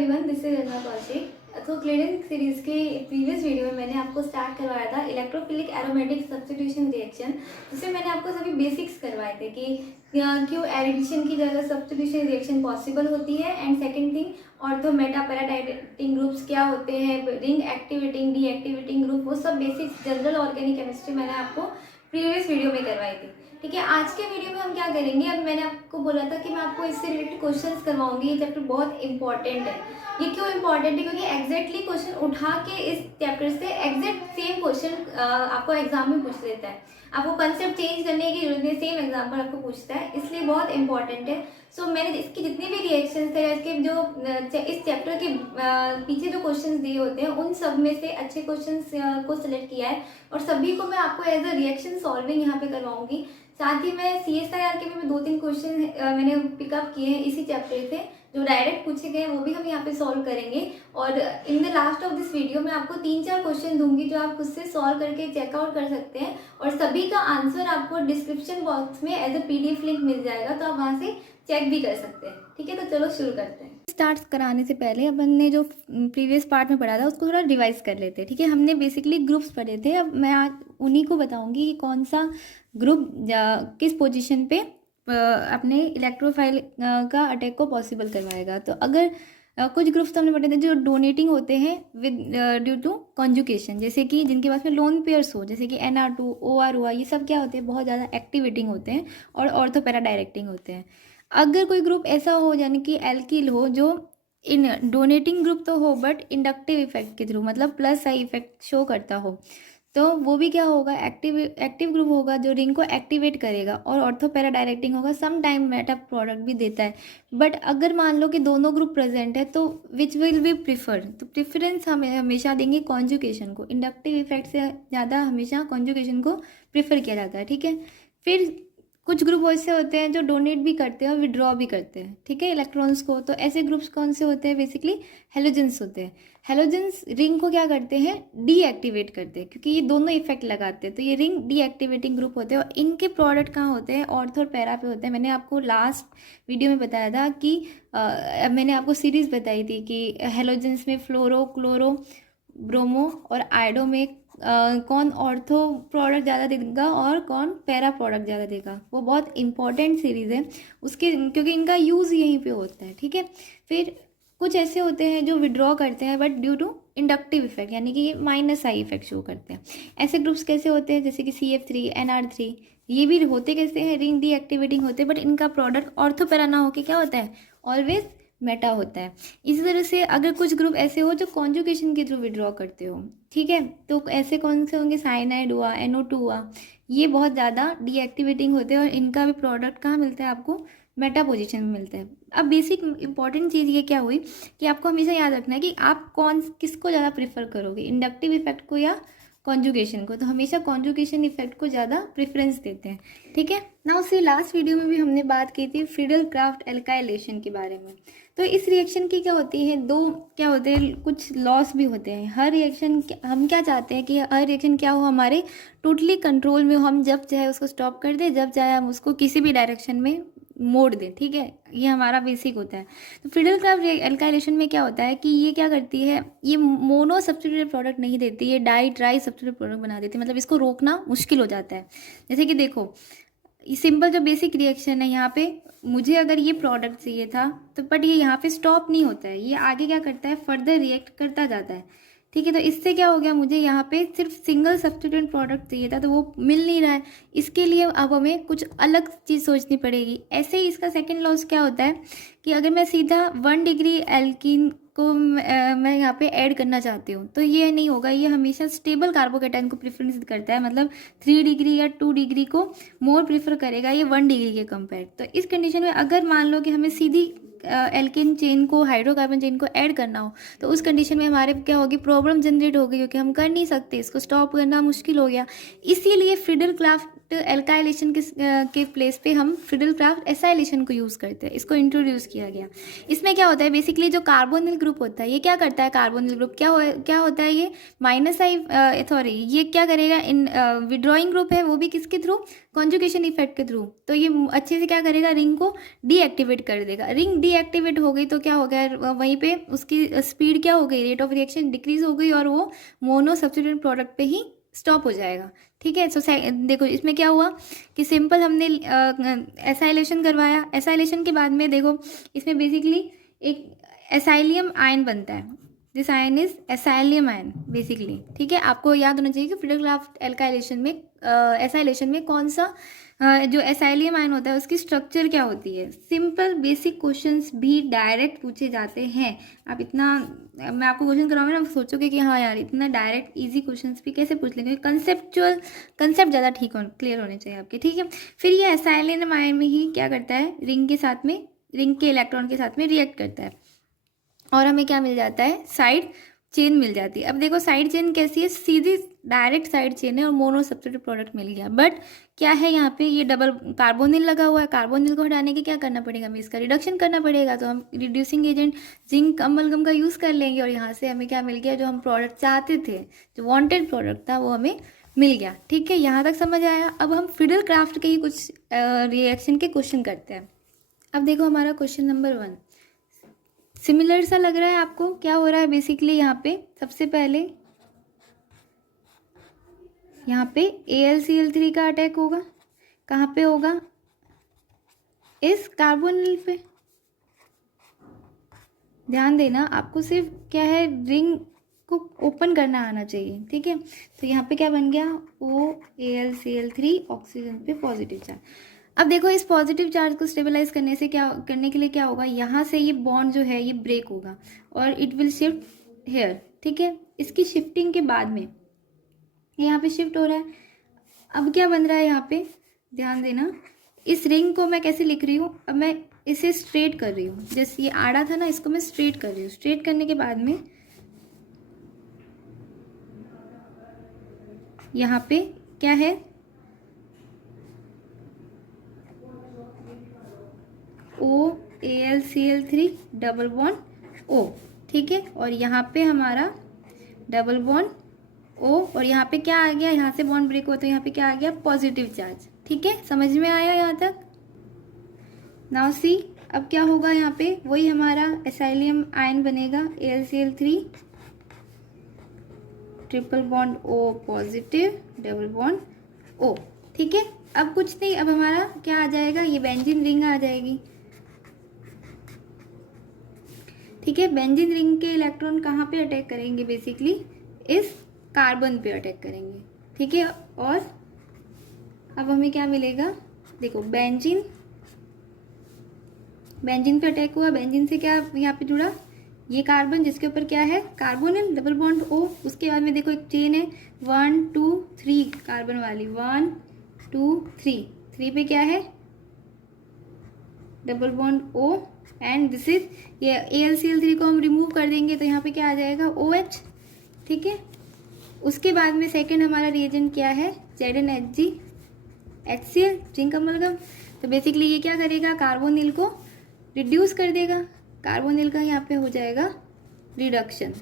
Everyone, this is Ranjana Kaushik. तो cleaning series के previous video में मैंने आपको स्टार्ट करवाया था इलेक्ट्रोफिलिक एरोमेटिक सब्स्टिट्यूशन रिएक्शन, जिसमें मैंने आपको सभी बेसिक्स करवाए थे कि क्यों एडिशन की जगह सब्स्टिट्यूशन रिएक्शन पॉसिबल होती है, and second thing ortho meta para directing groups क्या होते हैं, रिंग एक्टिवेटिंग डीएक्टिवेटिंग ग्रुप, वो सब बेसिक्स जनरल ऑर्गेनिक केमिस्ट्री मैंने आपको प्रीवियस वीडियो में करवाई थी। ठीक है, आज के वीडियो में हम क्या करेंगे, अब मैंने आपको बोला था कि मैं आपको इससे रिलेटेड क्वेश्चंस करवाऊंगी। ये चैप्टर बहुत इंपॉर्टेंट है। ये क्यों इंपॉर्टेंट है? क्योंकि एग्जैक्टली क्वेश्चन उठा के इस चैप्टर से एग्जैक्ट सेम क्वेश्चन आपको एग्जाम में पूछ लेता है। आपको कंसेप्ट चेंज करने की जरूरत नहीं, सेम एग्जाम्पल आपको पूछता है, इसलिए बहुत इंपॉर्टेंट है। सो मैंने इसकी जितनी भी रिएक्शंस है, इसके जो इस चैप्टर के पीछे जो क्वेश्चंस दिए होते हैं, उन सब में से अच्छे क्वेश्चंस को सिलेक्ट किया है और सभी को मैं आपको एज अ रिएक्शन सॉल्विंग यहाँ पे करवाऊंगी। साथ ही मैं CSIR के भी 2-3 क्वेश्चन मैंने पिकअप किए हैं इसी चैप्टर से, जो डायरेक्ट पूछे गए वो भी हम यहाँ पे सॉल्व करेंगे। और in the last of this video मैं आपको 3-4 क्वेश्चन दूंगी जो आप खुद से सॉल्व करके चेकआउट कर सकते हैं, और सभी का आंसर आपको डिस्क्रिप्शन बॉक्स में एज अ PDF लिंक मिल जाएगा, तो आप वहाँ से चेक भी कर सकते हैं। ठीक है, तो चलो शुरू करते हैं। स्टार्ट कराने से पहले अपन ने जो प्रीवियस पार्ट में पढ़ा था उसको थोड़ा रिवाइज कर लेते हैं। ठीक है, हमने बेसिकली ग्रुप्स पढ़े थे, अब मैं आज उन्हीं को बताऊंगी कि कौन सा ग्रुप किस पोजीशन पे अपने इलेक्ट्रोफाइल का अटैक को पॉसिबल करवाएगा। तो अगर कुछ ग्रुप्स तो हमने पढ़े थे जो डोनेटिंग होते हैं विद ड्यू टू कॉन्जुकेशन, जैसे कि जिनके पास में लोन पेयर्स हो, जैसे कि NR2 OR, ये सब क्या होते हैं, बहुत ज़्यादा एक्टिवेटिंग होते हैं और ऑर्थो पैरा डायरेक्टिंग होते हैं। अगर कोई ग्रुप ऐसा हो यानी कि एल्किल हो, जो इन डोनेटिंग ग्रुप तो हो बट इंडक्टिव इफेक्ट के थ्रू, मतलब प्लस आई इफेक्ट शो करता हो, तो वो भी क्या होगा, एक्टिव ग्रुप होगा जो रिंग को एक्टिवेट करेगा, और ऑर्थो पैरा डायरेक्टिंग होगा, सम टाइम मेटा प्रोडक्ट भी देता है। बट अगर मान लो कि दोनों ग्रुप प्रेजेंट है तो विच विल बी प्रिफर, तो प्रेफरेंस हमें हमेशा देंगे कॉन्जुकेशन को। इंडक्टिव इफेक्ट से ज़्यादा हमेशा कॉन्जुकेशन को प्रेफर किया जाता है। ठीक है, फिर कुछ ग्रुप ऐसे होते हैं जो डोनेट भी करते हैं और विड्रॉ भी करते हैं, ठीक है, इलेक्ट्रॉन्स को। तो ऐसे ग्रुप्स कौन से होते हैं, बेसिकली हेलोजेंस होते हैं। हेलोजेंस रिंग को क्या करते हैं, डीएक्टिवेट करते हैं, क्योंकि ये दोनों इफेक्ट लगाते हैं, तो ये रिंग डीएक्टिवेटिंग ग्रुप होते हैं। और इनके प्रोडक्ट कहाँ होते हैं, ऑर्थो और पैरा पे होते हैं। मैंने आपको लास्ट वीडियो में बताया था कि मैंने आपको सीरीज बताई थी कि हेलोजेंस में फ्लोरो, क्लोरो, ब्रोमो और आयोडो में कौन ऑर्थो प्रोडक्ट ज़्यादा देगा और कौन पैरा प्रोडक्ट ज़्यादा देगा। वो बहुत इंपॉर्टेंट सीरीज़ है उसके, क्योंकि इनका यूज़ यहीं पे होता है। ठीक है, फिर कुछ ऐसे होते हैं जो विड्रॉ करते हैं but due to inductive effect, यानी कि ये माइनस आई इफेक्ट शो करते हैं। ऐसे ग्रुप्स कैसे होते हैं, जैसे कि CF3 NR3, ये भी होते कैसे हैं, रिंग डीएक्टिवेटिंग होते हैं, बट इनका प्रोडक्ट ऑर्थो पैरा ना होके क्या होता है, ऑलवेज मेटा होता है। इसी तरह से अगर कुछ ग्रुप ऐसे हो जो कॉन्जुगेशन के थ्रू विड्रॉ करते हो, ठीक है, तो ऐसे कौन से होंगे, साइनाइड हुआ, NO2 हुआ, ये बहुत ज़्यादा डीएक्टिवेटिंग होते हैं और इनका भी प्रोडक्ट कहाँ मिलता है, आपको मेटा पोजीशन में मिलता है। अब बेसिक इंपॉर्टेंट चीज़ ये क्या हुई कि आपको हमेशा याद रखना है कि आप किसको ज़्यादा प्रेफर करोगे, इंडक्टिव इफेक्ट को या कॉन्जुगेशन को। तो हमेशा कॉन्जुगेशन इफेक्ट को ज़्यादा प्रेफरेंस देते हैं। ठीक है ना, उससे लास्ट वीडियो में भी हमने बात की थी फ्रीडल क्राफ्ट एल्काइलेशन के बारे में। तो इस रिएक्शन की क्या होती है, दो क्या होते हैं, कुछ लॉस भी होते हैं। हर रिएक्शन हम क्या चाहते हैं कि हर रिएक्शन क्या हो, हमारे टोटली कंट्रोल में हो, हम जब चाहे उसको स्टॉप कर दें, जब चाहे हम उसको किसी भी डायरेक्शन में मोड़ दें। ठीक है, ये हमारा बेसिक होता है। तो फ्रीडल क्राफ्ट एल्काइलेशन में क्या होता है कि ये क्या करती है, ये मोनो सब्स्टिट्यूटेड प्रोडक्ट नहीं देती, ये डाई ट्राई सब्स्टिट्यूटेड प्रोडक्ट बना देती है। मतलब इसको रोकना मुश्किल हो जाता है। जैसे कि देखो, सिंपल जो बेसिक रिएक्शन है, यहाँ पे मुझे अगर ये प्रोडक्ट चाहिए था तो, बट ये यहाँ पे स्टॉप नहीं होता है, ये आगे क्या करता है, फर्दर रिएक्ट करता जाता है। ठीक है, तो इससे क्या हो गया, मुझे यहाँ पे सिर्फ सिंगल सब्स्टिट्यूटेंट प्रोडक्ट चाहिए था तो वो मिल नहीं रहा है। इसके लिए अब हमें कुछ अलग चीज़ सोचनी पड़ेगी। ऐसे ही इसका सेकेंड लॉस क्या होता है कि अगर मैं सीधा 1 डिग्री एल्कीन को मैं यहाँ पे ऐड करना चाहती हूँ तो ये नहीं होगा, ये हमेशा स्टेबल कार्बोकेटाइन को प्रेफरेंस करता है, मतलब 3 डिग्री या 2 डिग्री को मोर प्रेफर करेगा ये 1 डिग्री के कंपेयर। तो इस कंडीशन में अगर मान लो कि हमें सीधी एल्केन चेन को, हाइड्रोकार्बन चेन को ऐड करना हो, तो उस कंडीशन में हमारे क्या होगी, प्रॉब्लम जनरेट होगी, क्योंकि हम कर नहीं सकते, इसको स्टॉप करना मुश्किल हो गया। इसीलिए फ्रीडल एल्काइलेशन के प्लेस पे हम फिडेलक्राफ्ट एसाइलेशन को यूज़ करते हैं। इसको इंट्रोड्यूस किया गया। इसमें क्या होता है, बेसिकली जो कार्बोनिल ग्रुप होता है, ये क्या करता है, कार्बोनिल ग्रुप क्या होता है, ये सॉरी ये क्या करेगा, इन विड्रॉइंग ग्रुप है वो भी किसके थ्रू, कॉन्जुगेशन इफेक्ट के थ्रू। तो ये अच्छे से क्या करेगा, रिंग को डीएक्टिवेट कर देगा। रिंग डीएक्टिवेट हो गई तो क्या हो गया, वहीं पे उसकी स्पीड क्या हो गई, रेट ऑफ रिएक्शन डिक्रीज हो गई और वो मोनो सब्स्टिट्यूएंट प्रोडक्ट पे ही स्टॉप हो जाएगा। ठीक है। सो देखो इसमें क्या हुआ कि सिंपल हमने एसाइलेशन करवाया। एसाइलेशन के बाद में देखो इसमें बेसिकली एक एसाइलियम आयन बनता है। This ion is acylium ion basically. ठीक है। आपको याद होना चाहिए कि फिडेलक्राफ्ट एल्काइलेशन में एसाइलेशन में कौन सा जो एसाइलियम आयन होता है उसकी स्ट्रक्चर क्या होती है। सिंपल बेसिक क्वेश्चंस भी डायरेक्ट पूछे जाते हैं। आप इतना, मैं आपको क्वेश्चन कराऊंगा ना, सोचोगे कि हाँ यार इतना डायरेक्ट इजी क्वेश्चंस भी कैसे पूछ लेंगे। कंसेप्ट ज़्यादा ठीक क्लियर होने चाहिए आपके। ठीक है। फिर ये एसाइलियम आयन में ही क्या करता है, रिंग के इलेक्ट्रॉन के साथ में रिएक्ट करता है और हमें क्या मिल जाता है, साइड चेन मिल जाती है। अब देखो साइड चेन कैसी है, सीधी डायरेक्ट साइड चेन है और मोनो सब्स्टिट्यूट प्रोडक्ट मिल गया। बट क्या है यहाँ पे, ये डबल कार्बोनिल लगा हुआ है। कार्बोनिल को हटाने के क्या करना पड़ेगा, हमें इसका रिडक्शन करना पड़ेगा। तो हम रिड्यूसिंग एजेंट जिंक अमलगम का यूज़ कर लेंगे और यहाँ से हमें क्या मिल गया, जो हम प्रोडक्ट चाहते थे, जो वांटेड प्रोडक्ट था वो हमें मिल गया। ठीक है। यहाँ तक समझ आया। अब हम फिडेलक्राफ्ट के ही कुछ रिएक्शन के क्वेश्चन करते हैं। अब देखो हमारा क्वेश्चन नंबर 1 सिमिलर सा लग रहा है आपको। क्या हो रहा है बेसिकली, यहाँ पे सबसे पहले यहाँ पे AlCl3 का अटैक होगा। कहाँ पे होगा, इस कार्बोनिल पे। ध्यान देना, आपको सिर्फ क्या है, रिंग को ओपन करना आना चाहिए। ठीक है। तो यहाँ पे क्या बन गया, OAlCl3 ऑक्सीजन पे पॉजिटिव चार्ज। अब देखो इस पॉजिटिव चार्ज को स्टेबलाइज करने के लिए क्या होगा, यहाँ से ये बॉन्ड जो है ये ब्रेक होगा और इट विल शिफ्ट हेयर। ठीक है। इसकी शिफ्टिंग के बाद में यहाँ पे शिफ्ट हो रहा है। अब क्या बन रहा है यहाँ पे, ध्यान देना, इस रिंग को मैं कैसे लिख रही हूँ, अब मैं इसे स्ट्रेट कर रही हूँ। जैसे ये आड़ा था ना, इसको मैं स्ट्रेट कर रही हूँ। स्ट्रेट करने के बाद में यहाँ पे क्या है, OAlCl3 डबल बॉन्ड O। ठीक है। और यहाँ पे हमारा डबल बॉन्ड O और यहाँ पे क्या आ गया, यहाँ से बॉन्ड ब्रेक हुआ तो यहाँ पे क्या आ गया, पॉजिटिव चार्ज। ठीक है। समझ में आया यहाँ तक। नाउ सी, अब क्या होगा, यहाँ पे वही हमारा एसाइलियम आयन बनेगा, AlCl3 triple bond O positive double bond O। ठीक है। अब कुछ नहीं, अब हमारा क्या आ जाएगा, ये बेंजीन रिंग आ जाएगी। ठीक है। बेंजीन रिंग के इलेक्ट्रॉन कहाँ पे अटैक करेंगे, बेसिकली इस कार्बन पे अटैक करेंगे। ठीक है। और अब हमें क्या मिलेगा, देखो बेंजीन पे अटैक हुआ। बेंजीन से क्या यहाँ पे जुड़ा, ये कार्बन जिसके ऊपर क्या है, कार्बोनिल डबल बॉन्ड O। उसके बाद में देखो एक चेन है 1 2 3 कार्बन वाली, 1 2 3, 3 पे क्या है, double bond O and this is, ये AlCl3 को हम रिमूव कर देंगे तो यहाँ पे क्या आ जाएगा, OH। ठीक है। उसके बाद में सेकंड हमारा रिएजेंट क्या है, ZnHg HCl जिंक अमलगम। तो बेसिकली ये क्या करेगा, कार्बोनिल को रिड्यूस कर देगा। कार्बोनिल का यहाँ पे हो जाएगा reduction,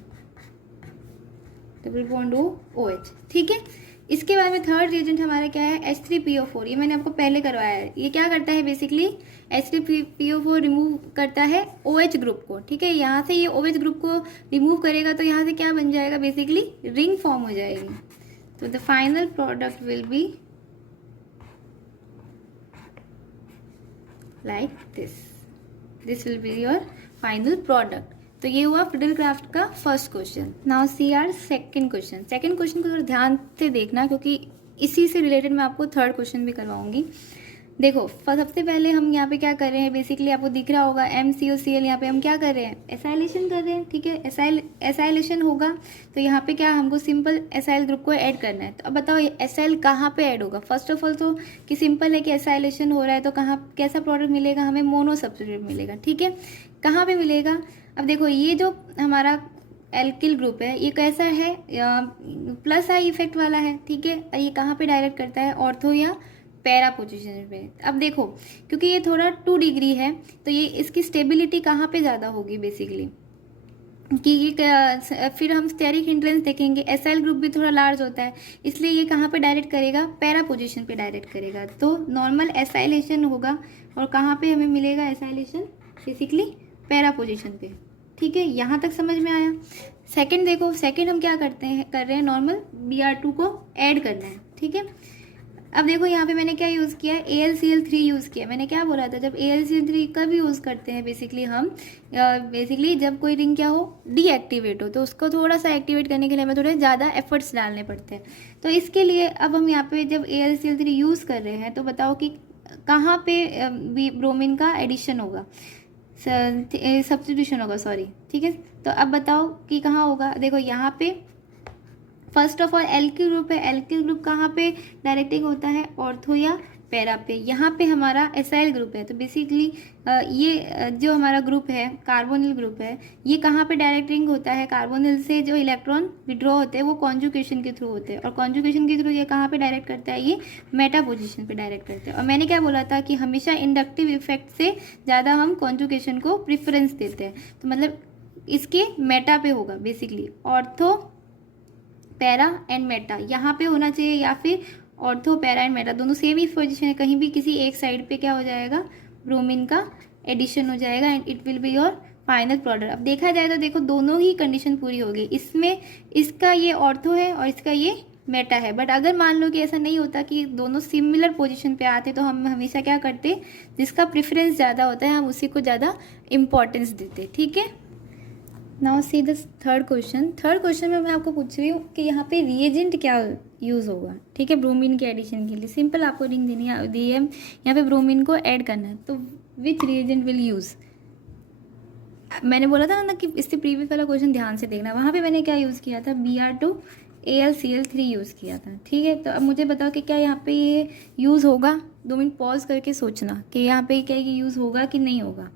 double bond O OH। ठीक है। इसके बाद में थर्ड रिएजेंट हमारा क्या है, H3PO4। ये मैंने आपको पहले करवाया है। ये क्या करता है, बेसिकली H3PO4 रिमूव करता है OH ग्रुप को। ठीक है। यहाँ से ये OH ग्रुप को रिमूव करेगा तो यहाँ से क्या बन जाएगा, बेसिकली रिंग फॉर्म हो जाएगी। तो the final product will be like this will be your final product. तो ये हुआ फिडेलक्राफ्ट का first question. Now see our second question. Second question को थोड़ा ध्यान से देखना क्योंकि इसी से रिलेटेड मैं आपको थर्ड क्वेश्चन भी करवाऊंगी। देखो सबसे पहले हम यहाँ पे क्या कर रहे हैं, बेसिकली आपको दिख रहा होगा MCOCl। यहाँ पे हम क्या कर रहे हैं, एसाइलेशन कर रहे हैं। ठीक है। एसाइलेशन होगा तो यहाँ पे क्या, हमको सिंपल एसाइल ग्रुप को ऐड करना है। तो अब बताओ एसाइल कहाँ पे ऐड होगा। फर्स्ट ऑफ ऑल तो कि सिंपल है कि एसाइलेशन हो रहा है तो कहाँ कैसा प्रोडक्ट मिलेगा, हमें मोनो सब्स्टिट्यूट मिलेगा। ठीक है। कहाँ पे मिलेगा, अब देखो ये जो हमारा एल्किल ग्रुप है ये कैसा है, प्लस आई इफेक्ट वाला है। ठीक है। ये कहाँ पे डायरेक्ट करता है, ऑर्थो या पैरा पोजीशन पे। अब देखो क्योंकि ये थोड़ा 2 डिग्री है तो ये इसकी स्टेबिलिटी कहाँ पे ज़्यादा होगी बेसिकली कि ये फिर हम स्टेरिक हिंड्रेंस देखेंगे। एसाइल ग्रुप भी थोड़ा लार्ज होता है इसलिए ये कहाँ पे डायरेक्ट करेगा, पैरा पोजीशन पे डायरेक्ट करेगा। तो नॉर्मल एसाइलेशन होगा और कहाँ पे हमें मिलेगा एसाइलेशन, बेसिकली पैरा पोजीशन पे। ठीक है, यहाँ तक समझ में आया। सेकंड देखो, सेकंड हम क्या कर रहे हैं नॉर्मल Br2 को ऐड करना है। ठीक है, अब देखो यहाँ पे मैंने क्या यूज़ किया है, AlCl3 यूज़ किया। मैंने क्या बोला था, जब AlCl3 कब यूज़ करते हैं बेसिकली हम, बेसिकली जब कोई रिंग क्या हो, डीएक्टिवेट हो, तो उसको थोड़ा सा एक्टिवेट करने के लिए हमें थोड़े ज़्यादा एफर्ट्स डालने पड़ते हैं। तो इसके लिए अब हम यहाँ पे जब AlCl3 यूज़ कर रहे हैं तो बताओ कि कहाँ पे ब्रोमीन का एडिशन होगा, सब्स्टिट्यूशन होगा, सॉरी। ठीक है, तो अब बताओ कि कहाँ होगा। देखो यहाँ पे first of all alkyl group है, एल्किल ग्रुप कहाँ पे डायरेक्टिंग होता है, ऑर्थो या पैरा पे। यहाँ पे हमारा एसाइल ग्रुप है तो बेसिकली ये जो हमारा ग्रुप है कार्बोनिल ग्रुप है, ये कहाँ पे डायरेक्टिंग होता है, कार्बोनिल से जो इलेक्ट्रॉन विड्रॉ होते हैं वो कॉन्जुगेशन के थ्रू होते हैं, और कॉन्जुगेशन के थ्रू ये कहाँ पे डायरेक्ट करता है, ये मेटा पोजिशन पे डायरेक्ट करते हैं। और मैंने क्या बोला था कि हमेशा इंडक्टिव इफेक्ट से ज़्यादा हम कॉन्जुगेशन को प्रिफरेंस देते हैं, तो मतलब इसके मेटा पे होगा basically, ortho para and Meta यहाँ पे होना चाहिए, या फिर ऑर्थो पैरा एंड मेटा दोनों सेम ही पोजीशन है, कहीं भी किसी एक साइड पे क्या हो जाएगा, ब्रोमीन का एडिशन हो जाएगा and it will be your final product. अब देखा जाए तो देखो दोनों ही कंडीशन पूरी होगी, इसमें इसका ये ऑर्थो है और इसका ये मेटा है। बट अगर मान लो कि ऐसा नहीं होता कि दोनों सिमिलर पोजीशन पे आते तो हम हमेशा क्या करते, जिसका प्रेफरेंस ज़्यादा होता है हम उसी को ज़्यादा इम्पोर्टेंस देते। ठीक है, now see the third question. Third question में मैं आपको पूछ रही हूँ कि यहाँ पे रिएजेंट क्या यूज़ होगा। ठीक है, ब्रोमीन के एडिशन के लिए सिंपल आपको रिंग दी है, यहाँ पे ब्रोमीन को ऐड करना है, तो विच रिएजेंट विल यूज़। मैंने बोला था ना कि इससे प्रीवियस वाला क्वेश्चन ध्यान से देखना, वहाँ पे मैंने क्या यूज़ किया था, Br2 AlCl3 यूज़ किया था। ठीक है, तो अब मुझे बताओ कि क्या यहाँ पे ये यूज़ होगा। 2 मिनट पॉज करके सोचना कि यहाँ पे क्या ये यूज़ होगा कि नहीं होगा।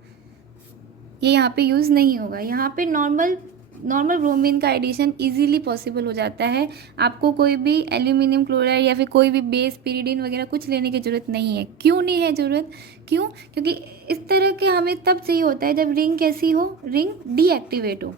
ये यहाँ पे यूज़ नहीं होगा। यहाँ पे नॉर्मल ब्रोमीन का एडिशन इजीली पॉसिबल हो जाता है, आपको कोई भी एल्यूमिनियम क्लोराइड या फिर कोई भी बेस पिरिडीन वगैरह कुछ लेने की ज़रूरत नहीं है। क्यों नहीं है ज़रूरत, क्यों, क्योंकि इस तरह के हमें तब चाहिए होता है जब रिंग कैसी हो, रिंग डीएक्टिवेट हो।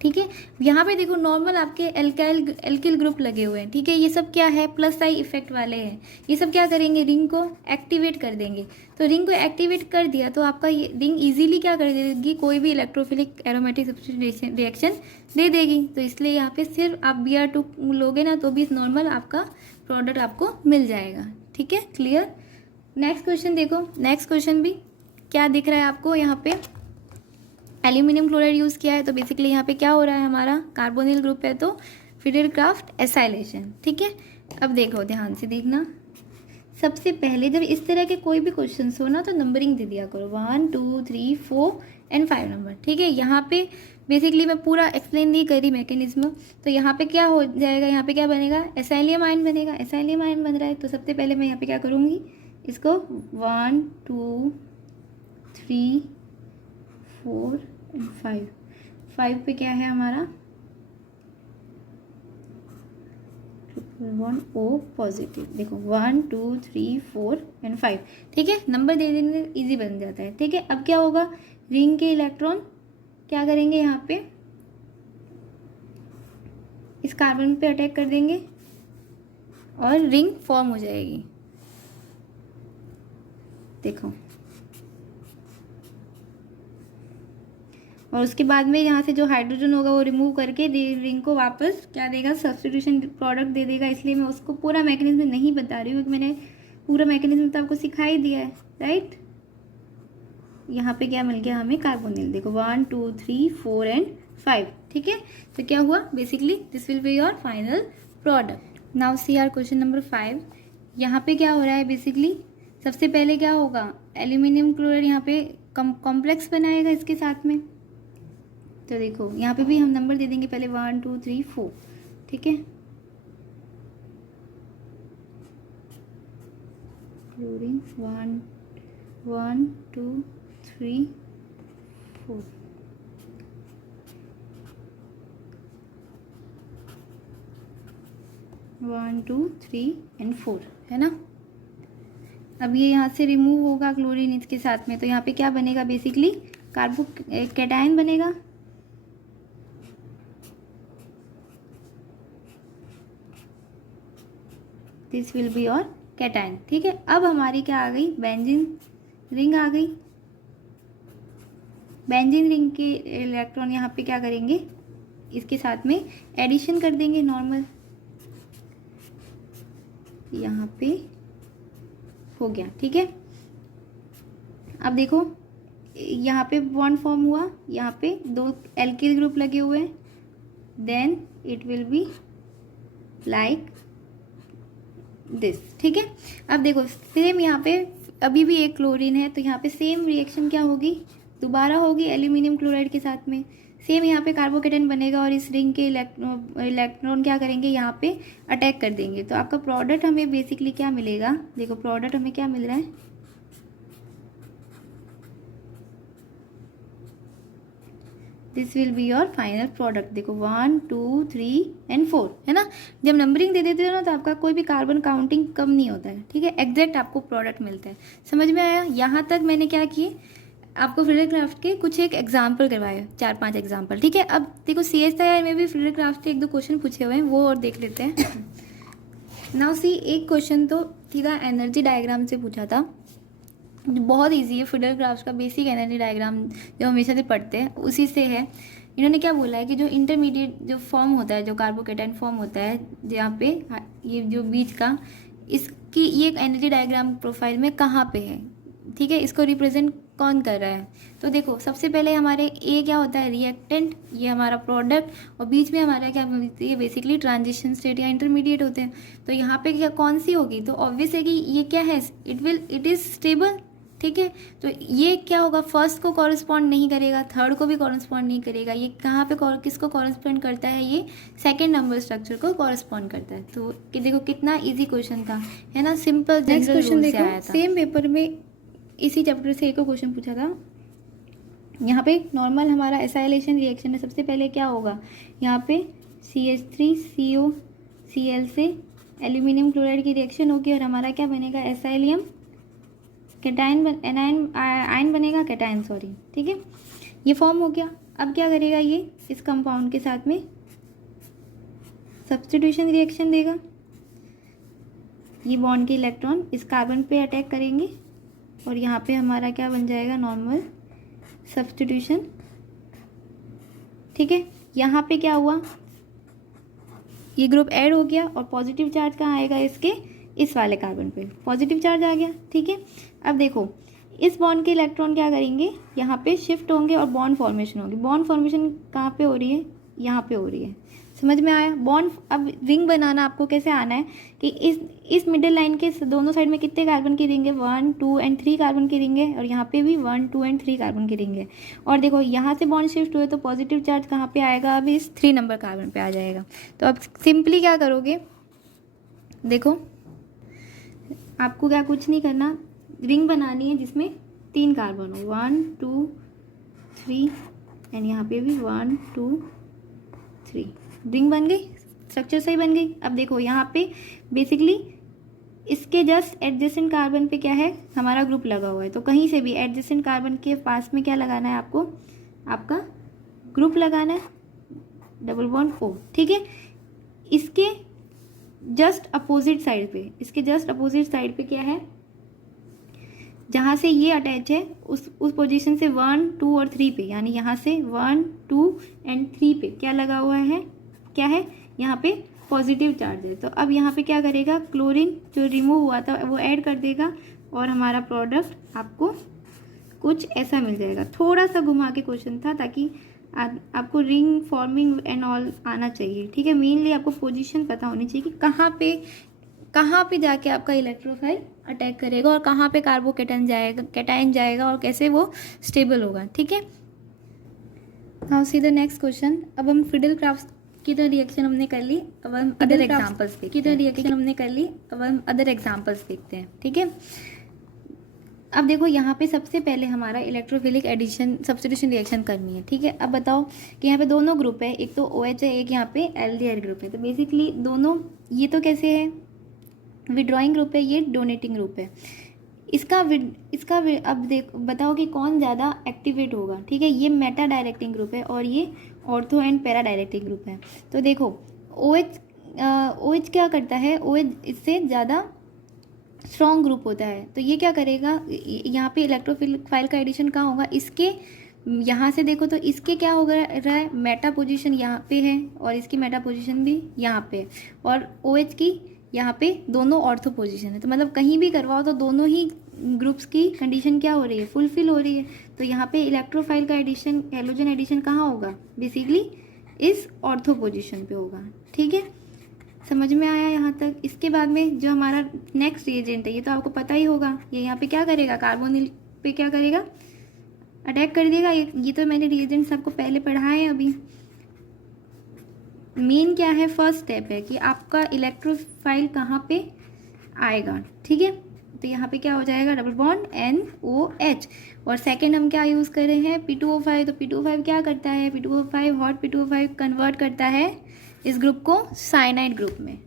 ठीक है, यहाँ पे देखो नॉर्मल आपके एल्किल ग्रुप लगे हुए हैं। ठीक है, ये सब क्या है, प्लस आई इफेक्ट वाले हैं, ये सब क्या करेंगे, रिंग को एक्टिवेट कर देंगे। तो रिंग को एक्टिवेट कर दिया तो आपका ये रिंग इजीली क्या कर देगी, कोई भी इलेक्ट्रोफिलिक एरोमेटिक सब्स्टिट्यूशन रिएक्शन दे देगी। तो इसलिए यहाँ पे सिर्फ आप Br2 लोगे ना तो भी नॉर्मल आपका प्रोडक्ट आपको मिल जाएगा। ठीक है, क्लियर। नेक्स्ट क्वेश्चन देखो, नेक्स्ट क्वेश्चन भी क्या दिख रहा है आपको, यहाँ पे एल्यूमिनियम क्लोराइड यूज़ किया है तो बेसिकली यहाँ पे क्या हो रहा है, हमारा कार्बोनिल ग्रुप है तो फिडेलक्राफ्ट एसाइलेशन। ठीक है, अब देखो ध्यान से देखना, सबसे पहले जब इस तरह के कोई भी क्वेश्चन हो ना तो नंबरिंग दे दिया करो, 1 2 3 4 एंड 5 नंबर। ठीक है, यहाँ पे बेसिकली मैं पूरा एक्सप्लेन नहीं करी मैकेनिज्म, तो यहाँ पे क्या हो जाएगा, यहाँ पे क्या बनेगा, एसाइलियम आयन बनेगा। एसाइलियम आयन बन रहा है तो सबसे पहले मैं यहाँ पे क्या करूँगी, इसको 1 2 3 4 एंड 5 पे क्या है हमारा 1 O पॉजिटिव। देखो 1 2 3 4 एंड 5। ठीक है, नंबर दे देने इजी बन जाता है। ठीक है, अब क्या होगा, रिंग के इलेक्ट्रॉन क्या करेंगे, यहाँ पे इस कार्बन पे अटैक कर देंगे और रिंग फॉर्म हो जाएगी। देखो, और उसके बाद में यहाँ से जो हाइड्रोजन होगा वो रिमूव करके रिंग को वापस क्या देगा, सब्स्टिट्यूशन प्रोडक्ट दे देगा। इसलिए मैं उसको पूरा मैकेनिज्म नहीं बता रही हूँ क्योंकि मैंने पूरा मैकेनिज्म तो आपको सिखाई दिया है, राइट। यहाँ पे क्या मिल गया हमें, कार्बोनिल। देखो 1 2 3 4 एंड 5। ठीक है, तो क्या हुआ, basically this will be your final product. Now see our question number 5। यहाँ पे क्या हो रहा है, बेसिकली सबसे पहले क्या होगा, एल्यूमिनियम क्लोराइड यहाँ पे कॉम्प्लेक्स बनाएगा इसके साथ में। तो देखो यहाँ पे भी हम नंबर दे देंगे पहले 1 2 3 4। ठीक है, chlorine 1 2 3 4। One two three and 4 है ना। अब ये यहाँ से रिमूव होगा क्लोरीन इसके साथ में, तो यहाँ पे क्या बनेगा, बेसिकली कार्बो कैटायन बनेगा। दिस विल बी और कैटायन। ठीक है, अब हमारी क्या आ गई, बेंजीन रिंग आ गई। बेंजीन रिंग के इलेक्ट्रॉन यहाँ पे क्या करेंगे, इसके साथ में एडिशन कर देंगे नॉर्मल, यहाँ पे हो गया। ठीक है, अब देखो यहाँ पे बॉन्ड फॉर्म हुआ, यहाँ पे 2 एल्किल ग्रुप लगे हुए हैं, then it will be like this. ठीक है, अब देखो सेम यहाँ पे अभी भी एक क्लोरीन है, तो यहाँ पे सेम रिएक्शन क्या होगी, दोबारा होगी एल्यूमिनियम क्लोराइड के साथ में। सेम यहाँ पे कार्बोकेटायन बनेगा और इस रिंग के इलेक्ट्रॉन क्या करेंगे, यहाँ पे अटैक कर देंगे। तो आपका प्रोडक्ट हमें बेसिकली क्या मिलेगा, देखो प्रोडक्ट हमें क्या मिल रहा है, this will be your final product. देखो 1 2 3 एंड 4 है ना। जब नंबरिंग दे देते हो ना तो आपका कोई भी कार्बन काउंटिंग कम नहीं होता है। ठीक है, एग्जैक्ट आपको प्रोडक्ट मिलता है। समझ में आया? यहाँ तक मैंने क्या किए, आपको फ्लूइड क्राफ्ट के कुछ एक एग्जाम्पल करवाए, 4-5 एग्जाम्पल। ठीक है, अब देखो CSIR में भी फ्लूइड क्राफ्ट के 1-2 क्वेश्चन पूछे हुए हैं, वो और देख लेते हैं। नाउ सी, एक क्वेश्चन तो सीधा एनर्जी डायग्राम से पूछा था, बहुत इजी है। फ्लूइड क्राफ्ट का बेसिक एनर्जी डायग्राम जो हमेशा से पढ़ते हैं उसी से है। इन्होंने क्या बोला है कि जो इंटरमीडिएट जो फॉर्म होता है, जो कार्बोकेटायन फॉर्म होता है यहाँ पे, ये जो बीच का, इसकी ये एनर्जी डायग्राम प्रोफाइल में कहाँ पे है। ठीक है, इसको रिप्रेजेंट कौन कर रहा है। तो देखो सबसे पहले हमारे ए क्या होता है, रिएक्टेंट, ये हमारा प्रोडक्ट, और बीच में हमारा क्या मिलती है, बेसिकली ट्रांजिशन स्टेट या इंटरमीडिएट होते हैं। तो यहाँ पे क्या कौन सी होगी, तो ऑब्वियस है कि ये क्या है, इट इज़ स्टेबल। ठीक है, तो ये क्या होगा, फर्स्ट को कॉरेस्पॉन्ड नहीं करेगा, थर्ड को भी कॉरेस्पॉन्ड नहीं करेगा। ये कहाँ पे किसको कॉरेस्पॉन्ड करता है, ये सेकंड नंबर स्ट्रक्चर को कॉरेस्पॉन्ड करता है। तो कि देखो कितना इजी क्वेश्चन था, है ना, सिंपल। नेक्स्ट क्वेश्चन देखो, सेम पेपर में इसी चैप्टर से एक क्वेश्चन पूछा था। यहाँ पे नॉर्मल हमारा एसाइलेशन रिएक्शन है। सबसे पहले क्या होगा, यहाँ पे CH3COCl से एल्यूमिनियम क्लोराइड की रिएक्शन होगी और हमारा क्या बनेगा, एसाइलियम कैटायन, आयन बनेगा, कैटायन सॉरी। ठीक है, ये फॉर्म हो गया। अब क्या करेगा, ये इस कंपाउंड के साथ में सब्स्टिट्यूशन रिएक्शन देगा। ये बॉन्ड के इलेक्ट्रॉन इस कार्बन पे अटैक करेंगे और यहाँ पे हमारा क्या बन जाएगा, नॉर्मल सब्स्टिट्यूशन। ठीक है, यहाँ पे क्या हुआ, ये ग्रुप ऐड हो गया और पॉजिटिव चार्ज कहाँ आएगा, इसके इस वाले कार्बन पे पॉजिटिव चार्ज आ गया। ठीक है, अब देखो इस बॉन्ड के इलेक्ट्रॉन क्या करेंगे, यहाँ पे शिफ्ट होंगे और बॉन्ड फॉर्मेशन होगी। बॉन्ड फॉर्मेशन कहाँ पे हो रही है, यहाँ पे हो रही है। समझ में आया? बॉन्ड, अब रिंग बनाना आपको कैसे आना है कि इस मिडिल लाइन के दोनों साइड में कितने कार्बन की रिंग है, 1 2 एंड 3 कार्बन की रिंग है, और यहाँ पे भी 1 2 एंड 3 कार्बन की रिंग है। और देखो यहाँ से बॉन्ड शिफ्ट हुए तो पॉजिटिव चार्ज कहाँ पे आएगा, अभी इस 3 नंबर कार्बन पे आ जाएगा। तो अब सिंपली क्या करोगे, देखो आपको क्या कुछ नहीं करना, रिंग बनानी है जिसमें 3 कार्बन हो, 1 2 3 एंड यहाँ पे भी 1 2 3। रिंग बन गई, स्ट्रक्चर सही बन गई। अब देखो यहाँ पे बेसिकली इसके जस्ट एडजेसेंट कार्बन पे क्या है, हमारा ग्रुप लगा हुआ है। तो कहीं से भी एडजेसेंट कार्बन के पास में क्या लगाना है आपको, आपका ग्रुप लगाना है, डबल बॉन्ड O। ठीक है, इसके जस्ट अपोजिट साइड पे, इसके जस्ट अपोजिट साइड पे क्या है, जहाँ से ये अटैच है उस पोजीशन से 1 2 और 3 पे, यानी यहाँ से 1 2 एंड 3 पे क्या लगा हुआ है, क्या है, यहाँ पे पॉजिटिव चार्ज है। तो अब यहाँ पे क्या करेगा, क्लोरीन जो रिमूव हुआ था वो ऐड कर देगा और हमारा प्रोडक्ट आपको कुछ ऐसा मिल जाएगा। थोड़ा सा घुमा के क्वेश्चन था ताकि आपको रिंग फॉर्मिंग एंड ऑल आना चाहिए। ठीक है, मेनली आपको पोजीशन पता होनी चाहिए कि कहाँ पे जाके आपका इलेक्ट्रोफाइल अटैक करेगा और कहाँ पे कैटायन जाएगा और कैसे वो स्टेबल होगा। ठीक है, now see the next question. अब हम फ्रीडल-क्राफ्ट की तो रिएक्शन हमने कर ली, अब हम अदर एग्जांपल्स देखते हैं। ठीक है, अब देखो यहाँ पे सबसे पहले हमारा इलेक्ट्रोफिलिक एडिशन सब्स्टिट्यूशन रिएक्शन करनी है। ठीक है, अब बताओ कि यहाँ पे दोनों ग्रुप है, एक तो OH है, एक यहाँ पे एल्डिहाइड ग्रुप है। तो बेसिकली दोनों, ये तो कैसे है, विड्रॉइंग ग्रुप है, ये डोनेटिंग ग्रुप है। अब देखो बताओ कि कौन ज़्यादा एक्टिवेट होगा। ठीक है, ये मेटा डायरेक्टिंग ग्रुप है और ये ortho and para directing group है। तो देखो OH क्या करता है, OH इससे ज़्यादा स्ट्रॉन्ग ग्रुप होता है। तो ये क्या करेगा, यहाँ पे इलेक्ट्रोफिलिक फाइल का एडिशन कहाँ होगा, इसके यहाँ से देखो तो इसके क्या हो रहा है, मेटा पोजीशन यहाँ पे है और इसकी मेटा पोजीशन भी यहाँ पे है, और OH की यहाँ पे दोनों ऑर्थो पोजीशन है। तो मतलब कहीं भी करवाओ तो दोनों ही ग्रुप्स की कंडीशन क्या हो रही है, फुलफिल हो रही है। तो यहाँ पे इलेक्ट्रोफाइल का एडिशन, हैलोजन एडिशन कहाँ होगा, बेसिकली इस ऑर्थो पोजीशन पे होगा। ठीक है, समझ में आया यहाँ तक। इसके बाद में जो हमारा नेक्स्ट रिएजेंट है, ये तो आपको पता ही होगा, ये यहाँ पे क्या करेगा, कार्बोनिल पे क्या करेगा, अटैक कर देगा। ये तो मैंने रिएजेंट सबको पहले पढ़ाए हैं। अभी मेन क्या है, फर्स्ट स्टेप है कि आपका इलेक्ट्रोफाइल कहाँ पे आएगा। ठीक है, तो यहाँ पे क्या हो जाएगा, डबल बॉन्ड NOH, और सेकंड हम क्या यूज़ कर रहे हैं, P2O5। तो P2O5 क्या करता है, P2O5 हॉट P2O5 कन्वर्ट करता है इस ग्रुप को साइनाइड ग्रुप में।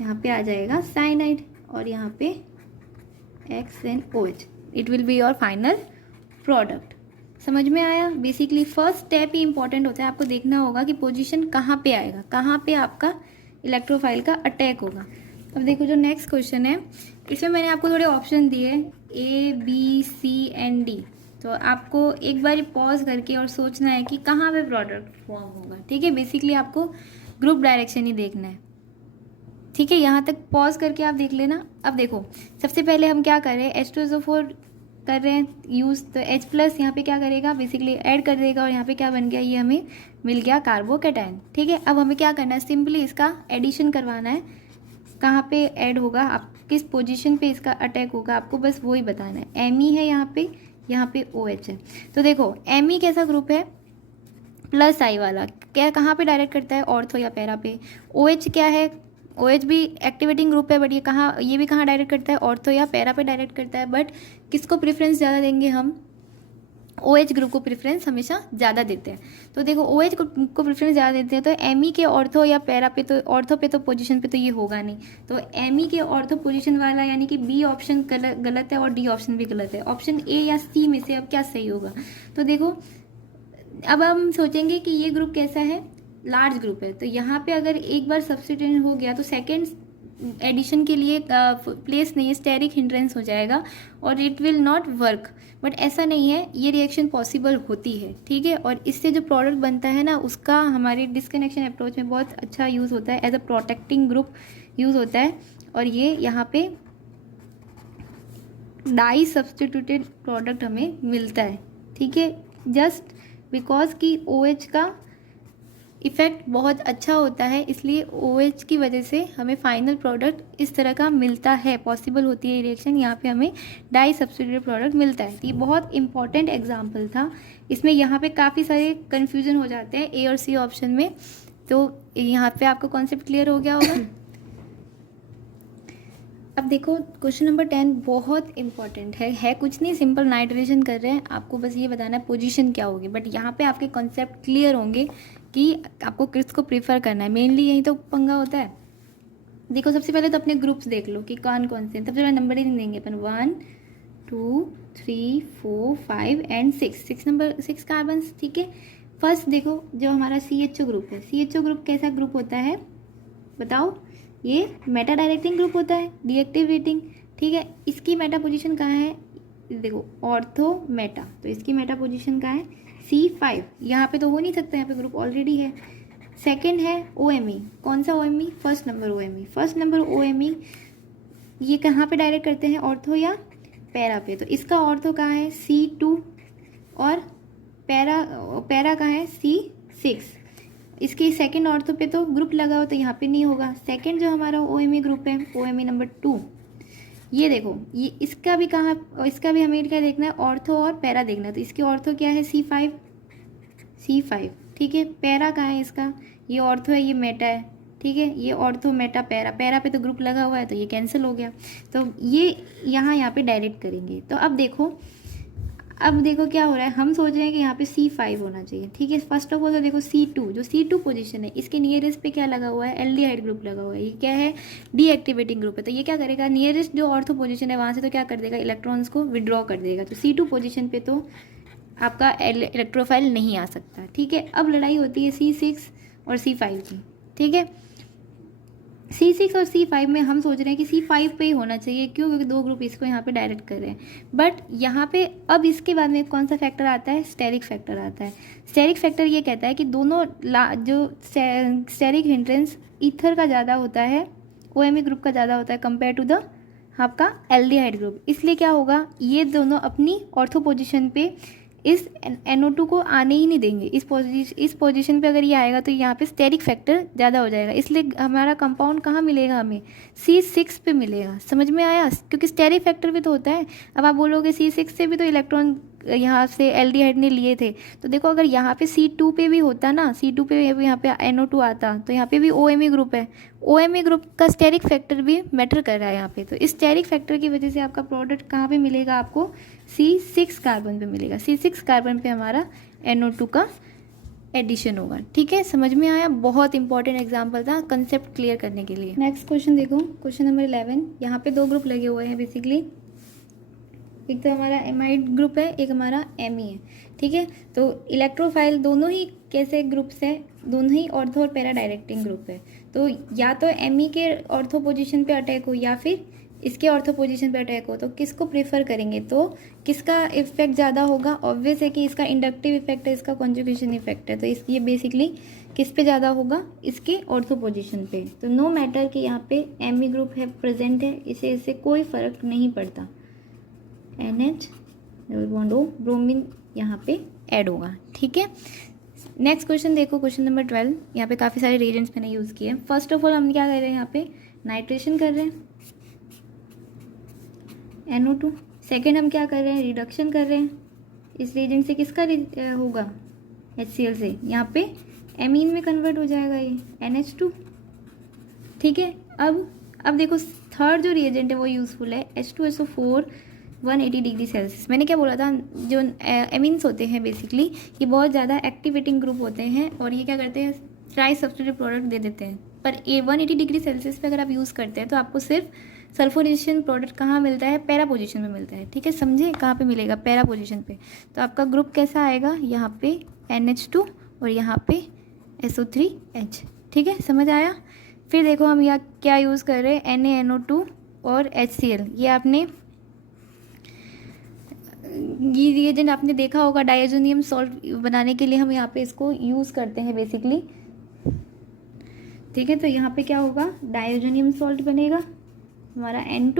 यहाँ पे आ जाएगा साइनाइड और यहाँ पे XNOH, it will be your final product. समझ में आया। बेसिकली फर्स्ट स्टेप ही इंपॉर्टेंट होता है, आपको देखना होगा कि पोजीशन कहाँ पे आएगा, कहाँ पे आपका इलेक्ट्रोफाइल का अटैक होगा। अब देखो जो नेक्स्ट क्वेश्चन है, इसमें मैंने आपको थोड़े ऑप्शन दिए A B C and D। तो आपको एक बार पॉज करके और सोचना है कि कहाँ पे प्रोडक्ट फॉर्म होगा। ठीक है, बेसिकली आपको ग्रुप डायरेक्शन ही देखना है। ठीक है, यहाँ तक पॉज करके आप देख लेना। अब देखो सबसे पहले हम क्या कर रहे हैं, H2SO4 कर रहे हैं यूज़, तो H+ यहाँ पे क्या करेगा, बेसिकली ऐड कर देगा और यहाँ पे क्या बन गया, ये हमें मिल गया कार्बोकैटायन। ठीक है, अब हमें क्या करना है, सिंपली इसका एडिशन करवाना है। कहाँ पे ऐड होगा, आप किस पोजीशन पे इसका अटैक होगा, आपको बस वो ही बताना है। Me है यहाँ पे OH है। तो देखो Me कैसा ग्रुप है, +I वाला, क्या कहाँ पे डायरेक्ट करता है, ऑर्थो या पैरा पे। OH क्या है, OH भी एक्टिवेटिंग ग्रुप है, बट ये भी कहाँ डायरेक्ट करता है, ऑर्थो या पैरा पे डायरेक्ट करता है। बट किसको प्रेफरेंस ज़्यादा देंगे हम, OH ग्रुप को प्रेफरेंस हमेशा ज़्यादा देते हैं। तो देखो OH को प्रेफरेंस ज़्यादा देते हैं, तो Me के ऑर्थो या पैरा पे, तो ऑर्थो पे तो पोजीशन पे तो ये होगा नहीं। तो Me के ऑर्थो पोजीशन वाला यानी कि B ऑप्शन गलत है और D ऑप्शन भी गलत है। ऑप्शन A या C में से अब क्या सही होगा। तो देखो अब हम सोचेंगे कि ये ग्रुप कैसा है, लार्ज ग्रुप है। तो यहाँ पे अगर एक बार सब्स्टिट्यूशन हो गया तो सेकेंड एडिशन के लिए प्लेस नहीं है, स्टेरिक हिंड्रेंस हो जाएगा और it will not work. But ऐसा नहीं है, ये रिएक्शन पॉसिबल होती है। ठीक है, और इससे जो प्रोडक्ट बनता है ना, उसका हमारे डिस्कनेक्शन अप्रोच में बहुत अच्छा यूज़ होता है, as a protecting group use होता है। और ये यहाँ पे डाई सब्स्टिट्यूटेड प्रोडक्ट हमें मिलता है। ठीक है, जस्ट बिकॉज कि OH का इफ़ेक्ट बहुत अच्छा होता है, इसलिए OH की वजह से हमें फाइनल प्रोडक्ट इस तरह का मिलता है, पॉसिबल होती है रिएक्शन। यहाँ पे हमें डाई सब्स्टिट्यूटेड प्रोडक्ट मिलता है। ये बहुत इंपॉर्टेंट एग्जांपल था। इसमें यहाँ पे काफ़ी सारे कन्फ्यूजन हो जाते हैं A और C ऑप्शन में। तो यहाँ पे आपको कॉन्सेप्ट क्लियर हो गया होगा। अब देखो क्वेश्चन नंबर 10 बहुत इंपॉर्टेंट है कुछ नहीं, सिंपल नाइट्रेशन कर रहे हैं, आपको बस ये बताना है पोजीशन क्या होगी। बट यहाँ पे आपके कॉन्सेप्ट क्लियर होंगे कि आपको किसको प्रीफर करना है, मेनली यही तो पंगा होता है। देखो सबसे पहले तो अपने ग्रुप्स देख लो कि कौन कौन से हैं। सबसे पहले नंबर ही नहीं देंगे अपन, 1 2 3 4 5 एंड 6 नंबर 6 कार्बन्स। ठीक है, फर्स्ट देखो जो हमारा CHO ग्रुप है, CHO ग्रुप कैसा ग्रुप होता है बताओ, ये मेटा डायरेक्टिंग ग्रुप होता है, डीएक्टिवेटिंग। ठीक है, इसकी मेटा पोजीशन कहाँ है, देखो ऑर्थो मेटा, तो इसकी मेटा पोजीशन कहाँ है, C5। यहाँ पे तो हो नहीं सकता, यहाँ पे ग्रुप ऑलरेडी है। सेकंड है OMe, कौन सा OMe, फर्स्ट नंबर OMe, ये कहाँ पे डायरेक्ट करते हैं, ऑर्थो या पैरा पे। तो इसका ऑर्थो कहाँ है, C2, और पैरा कहाँ है, C6। इसके सेकंड ऑर्थो पे तो ग्रुप लगा हो तो यहाँ पे नहीं होगा। सेकंड जो हमारा OMe ग्रुप है, OMe नंबर 2, ये देखो ये इसका भी हमें क्या देखना है, ऑर्थो और पैरा देखना है। तो इसकी ऑर्थो क्या है, C5। ठीक है, पैरा कहाँ है इसका, ये ऑर्थो है, ये मेटा है। ठीक है, ये ऑर्थो मेटा पैरा पे तो ग्रुप लगा हुआ है तो ये कैंसिल हो गया। तो ये यहाँ पे डायरेक्ट करेंगे। तो अब देखो अब देखो क्या हो रहा है, हम सोच रहे हैं कि यहाँ पे C5 होना चाहिए, ठीक है। फर्स्ट ऑफ ऑल तो देखो C2, जो C2 पोजीशन है इसके नियरेस्ट पे क्या लगा हुआ है, एल्डिहाइड ग्रुप लगा हुआ है। ये क्या है, डीएक्टिवेटिंग ग्रुप है। तो ये क्या करेगा, नियरेस्ट जो ऑर्थो पोजीशन है वहाँ से तो क्या कर देगा, इलेक्ट्रॉन्स को विड्रॉ कर देगा। तो C2 पोजीशन पे तो आपका इलेक्ट्रोफाइल नहीं आ सकता, ठीक है। अब लड़ाई होती है C6 और C5 की, ठीक है। C6 और C5 में हम सोच रहे हैं कि C5 पे ही होना चाहिए, क्यों, क्योंकि दो ग्रुप इसको यहाँ पे डायरेक्ट कर रहे हैं। बट यहाँ पे अब इसके बाद में कौन सा फैक्टर आता है, स्टेरिक फैक्टर आता है। स्टेरिक फैक्टर ये कहता है कि दोनों जो स्टेरिक हिंड्रेंस ईथर का ज़्यादा होता है, OMe ग्रुप का ज़्यादा होता है कंपेयर टू द आपका एल्डिहाइड ग्रुप। इसलिए क्या होगा, ये दोनों अपनी ऑर्थो पोजिशन पे इस NO2 को आने ही नहीं देंगे। इस पोजीशन पे अगर ये आएगा तो यहाँ पे स्टेरिक फैक्टर ज़्यादा हो जाएगा, इसलिए हमारा कंपाउंड कहाँ मिलेगा, हमें C6 पे मिलेगा। समझ में आया, क्योंकि स्टेरिक फैक्टर भी तो होता है। अब आप बोलोगे C6 से भी तो इलेक्ट्रॉन यहाँ से एल्डिहाइड ने लिए थे, तो देखो अगर यहाँ पे C2 पे भी होता ना, C2 पे भी यहाँ पे NO2 आता, तो यहाँ पे भी OMe ग्रुप है। OMe ग्रुप का स्टेरिक फैक्टर भी मैटर कर रहा है यहाँ पे। तो इस स्टेरिक फैक्टर की वजह से आपका प्रोडक्ट कहाँ पे मिलेगा, आपको C6 कार्बन पे मिलेगा। C6 कार्बन पे हमारा NO2 का एडिशन होगा, ठीक है। समझ में आया, बहुत इंपॉर्टेंट एग्जाम्पल था कंसेप्ट क्लियर करने के लिए। नेक्स्ट क्वेश्चन देखो, क्वेश्चन नंबर 11। यहाँ पे दो ग्रुप लगे हुए हैं बेसिकली, एक तो हमारा एमाइड ग्रुप है, एक हमारा Me है, ठीक है। तो इलेक्ट्रोफाइल दोनों ही कैसे ग्रुप्स है, दोनों ही ऑर्थो और पैरा डायरेक्टिंग ग्रुप है। तो या तो Me के ऑर्थो पोजीशन पे अटैक हो या फिर इसके ऑर्थो पोजीशन पे अटैक हो, तो किसको प्रेफर करेंगे, तो किसका इफेक्ट ज़्यादा होगा। ऑब्वियस है कि इसका इंडक्टिव इफेक्ट है, इसका कॉन्जुगेशन इफेक्ट है, तो ये बेसिकली किस पे ज़्यादा होगा, इसके ऑर्थो पोजीशन पे। तो नो मैटर कि यहाँ पे Me ग्रुप है प्रेजेंट है, इससे कोई फ़र्क नहीं पड़ता। NH double bond O, bromine यहाँ पे ऐड होगा, ठीक है। नेक्स्ट क्वेश्चन देखो, क्वेश्चन नंबर 12। यहाँ पे काफ़ी सारे रिएजेंट्स मैंने यूज़ किए हैं। फर्स्ट ऑफ ऑल हम क्या कर रहे हैं, यहाँ पे नाइट्रेशन कर रहे हैं NO2। सेकेंड हम क्या कर रहे हैं, रिडक्शन कर रहे हैं। इस रिएजेंट से किसका होगा, HCl से, यहाँ पे एमीन में कन्वर्ट हो जाएगा ये NH2, ठीक है। अब देखो थर्ड जो रिएजेंट है वो यूज़फुल है, H2SO4 180 डिग्री सेल्सियस। मैंने क्या बोला था, जो एमीन्स होते हैं बेसिकली ये बहुत ज़्यादा एक्टिवेटिंग ग्रुप होते हैं और ये क्या करते हैं, ट्राई सब्स्टिट्यूट प्रोडक्ट दे देते हैं। पर 180 डिग्री सेल्सियस पे अगर आप यूज़ करते हैं तो आपको सिर्फ सल्फोनेशन प्रोडक्ट कहाँ मिलता है, पैरा पोजीशन में मिलता है, ठीक है। समझे, कहाँ पे मिलेगा, पैरा पोजीशन पे। तो आपका ग्रुप कैसा आएगा, यहाँ पे NH2 और यहाँ पे SO3H, ठीक है। समझ आया। फिर देखो हम यहाँ क्या यूज़ कर रहे हैं, NaNO2 और HCl। ये रिएजेंट आपने देखा होगा, डायजोनियम सॉल्ट बनाने के लिए हम यहाँ पे इसको यूज़ करते हैं बेसिकली, ठीक है। तो यहाँ पे क्या होगा, डायजोनियम सॉल्ट बनेगा हमारा N2